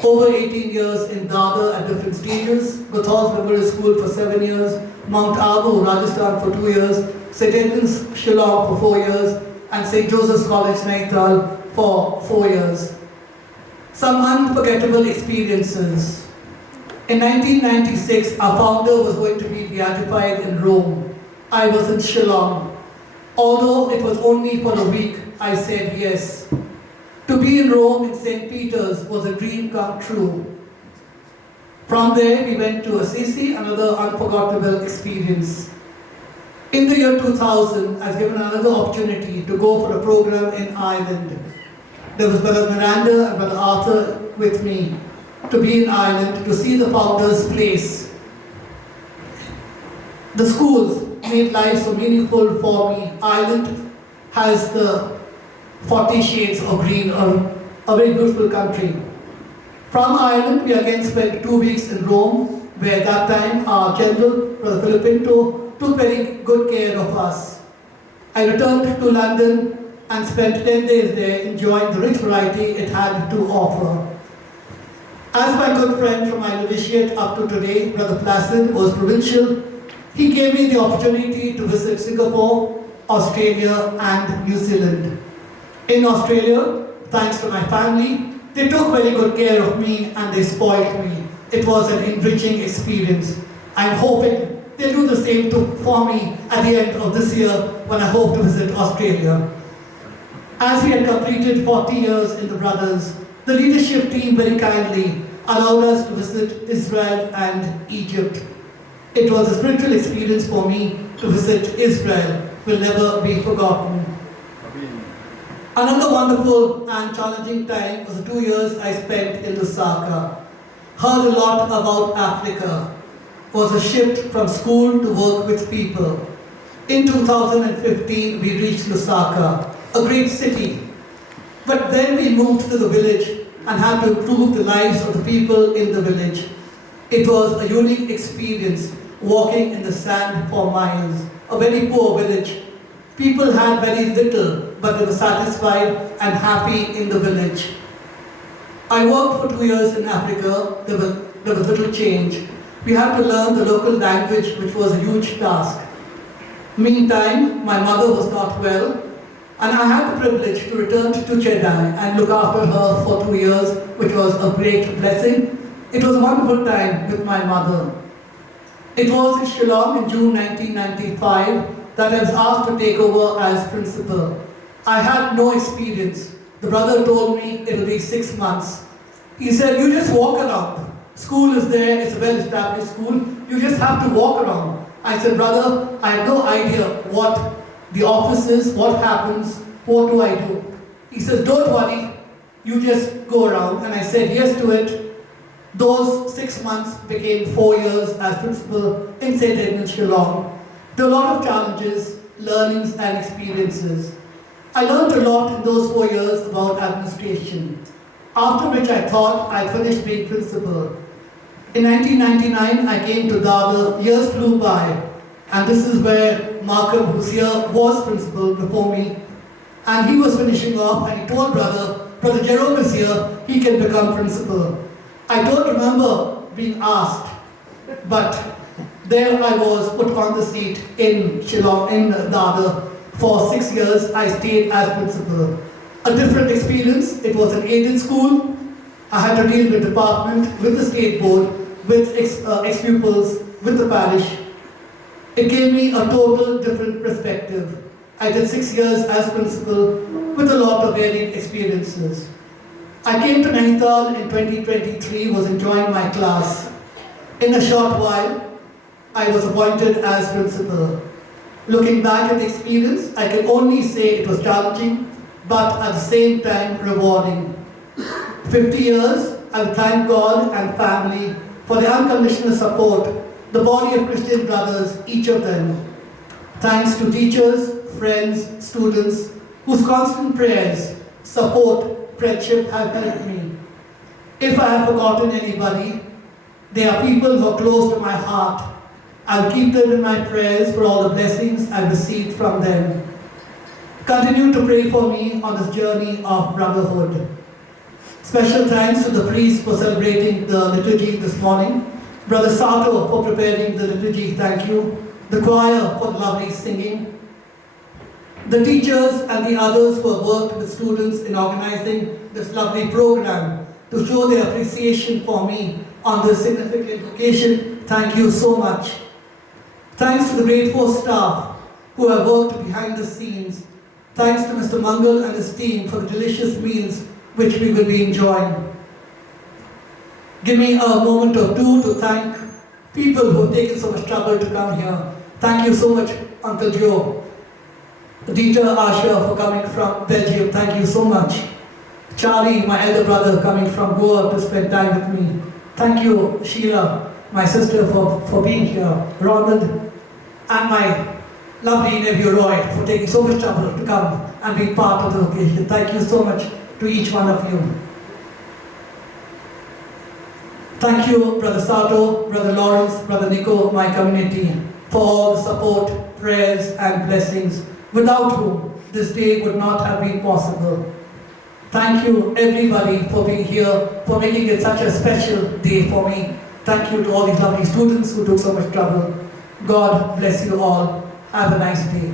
Over 18 years in Dadar at different stages. Gothal's Memorial School for 7 years. Mount Abu, Rajasthan for 2 years. St. Edmund's, Shillong for 4 years. And St. Joseph's College, Nainital for 4 years. Some unforgettable experiences. In 1996, our founder was going to be beatified in Rome. I was in Shillong. Although it was only for a week, I said yes. To be in Rome in St. Peter's was a dream come true. From there, we went to Assisi, another unforgettable experience. In the year 2000, I was given another opportunity to go for a program in Ireland. There was Brother Miranda and Brother Arthur with me to be in Ireland to see the founder's place. The schools made life so meaningful for me. Ireland has the 40 shades of green, a very beautiful country. From Ireland, we again spent 2 weeks in Rome, where at that time our General, Brother Filipinto, took very good care of us. I returned to London and spent 10 days there enjoying the rich variety it had to offer. As my good friend from my novitiate up to today, Brother Placid, was Provincial, he gave me the opportunity to visit Singapore, Australia and New Zealand. In Australia, thanks to my family, they took very good care of me and they spoiled me. It was an enriching experience. I'm hoping they'll do the same for me at the end of this year when I hope to visit Australia. As we had completed 40 years in the Brothers, the leadership team very kindly allowed us to visit Israel and Egypt. It was a spiritual experience for me to visit Israel, will never be forgotten. Another wonderful and challenging time was the 2 years I spent in Lusaka. Heard a lot about Africa. Was a shift from school to work with people. In 2015, we reached Lusaka, a great city. But then we moved to the village and had to improve the lives of the people in the village. It was a unique experience, walking in the sand for miles. A very poor village. People had very little, but they were satisfied and happy in the village. I worked for 2 years in Africa. There was little change. We had to learn the local language, which was a huge task. Meantime, my mother was not well, and I had the privilege to return to Chennai and look after her for 2 years, which was a great blessing. It was a wonderful time with my mother. It was in Shillong in June 1995 that I was asked to take over as principal. I had no experience. The brother told me it will be 6 months. He said, you just walk around. School is there, it's a well-established school. You just have to walk around. I said, brother, I have no idea what the office is, what happens, what do I do? He says, don't worry, you just go around. And I said yes to it. Those 6 months became 4 years as principal in St. Edmund's, Shillong. There were a lot of challenges, learnings and experiences. I learned a lot in those 4 years about administration, after which I thought I'd finished being principal. In 1999, I came to Dada, years flew by, and this is where Markham, who's here, was principal before me, and he was finishing off, and he told Brother Jerome is here, he can become principal. I don't remember being asked, but there I was put on the seat in Shillong, in Dada. For 6 years, I stayed as principal. A different experience. It was an aided school. I had to deal with the department, with the state board, with ex-pupils, with the parish. It gave me a total different perspective. I did 6 years as principal with a lot of varied experiences. I came to Nainital in 2023, was enjoying my class. In a short while, I was appointed as principal. Looking back at the experience, I can only say it was challenging, but at the same time rewarding. 50 years, I would thank God and family for the unconditional support, the body of Christian brothers, each of them. Thanks to teachers, friends, students, whose constant prayers, support, friendship have helped me. If I have forgotten anybody, they are people who are close to my heart. I'll keep them in my prayers for all the blessings I've received from them. Continue to pray for me on this journey of brotherhood. Special thanks to the priest for celebrating the liturgy this morning, Brother Sato for preparing the liturgy, thank you, the choir for the lovely singing, the teachers and the others who have worked with students in organizing this lovely program to show their appreciation for me on this significant occasion, thank you so much. Thanks to the grateful staff who have worked behind the scenes. Thanks to Mr. Mangal and his team for the delicious meals which we will be enjoying. Give me a moment or two to thank people who have taken so much trouble to come here. Thank you so much, Uncle Joe. Dieter Asher for coming from Belgium, thank you so much. Charlie, my elder brother, coming from Goa to spend time with me. Thank you, Sheila, my sister, for being here. Ronald, and my lovely nephew Roy for taking so much trouble to come and be part of the occasion. Thank you so much to each one of you. Thank you, Brother Sato, Brother Lawrence, Brother Nico, my community, for all the support, prayers, and blessings, without whom this day would not have been possible. Thank you, everybody, for being here, for making it such a special day for me. Thank you to all these lovely students who took so much trouble. God bless you all. Have a nice day.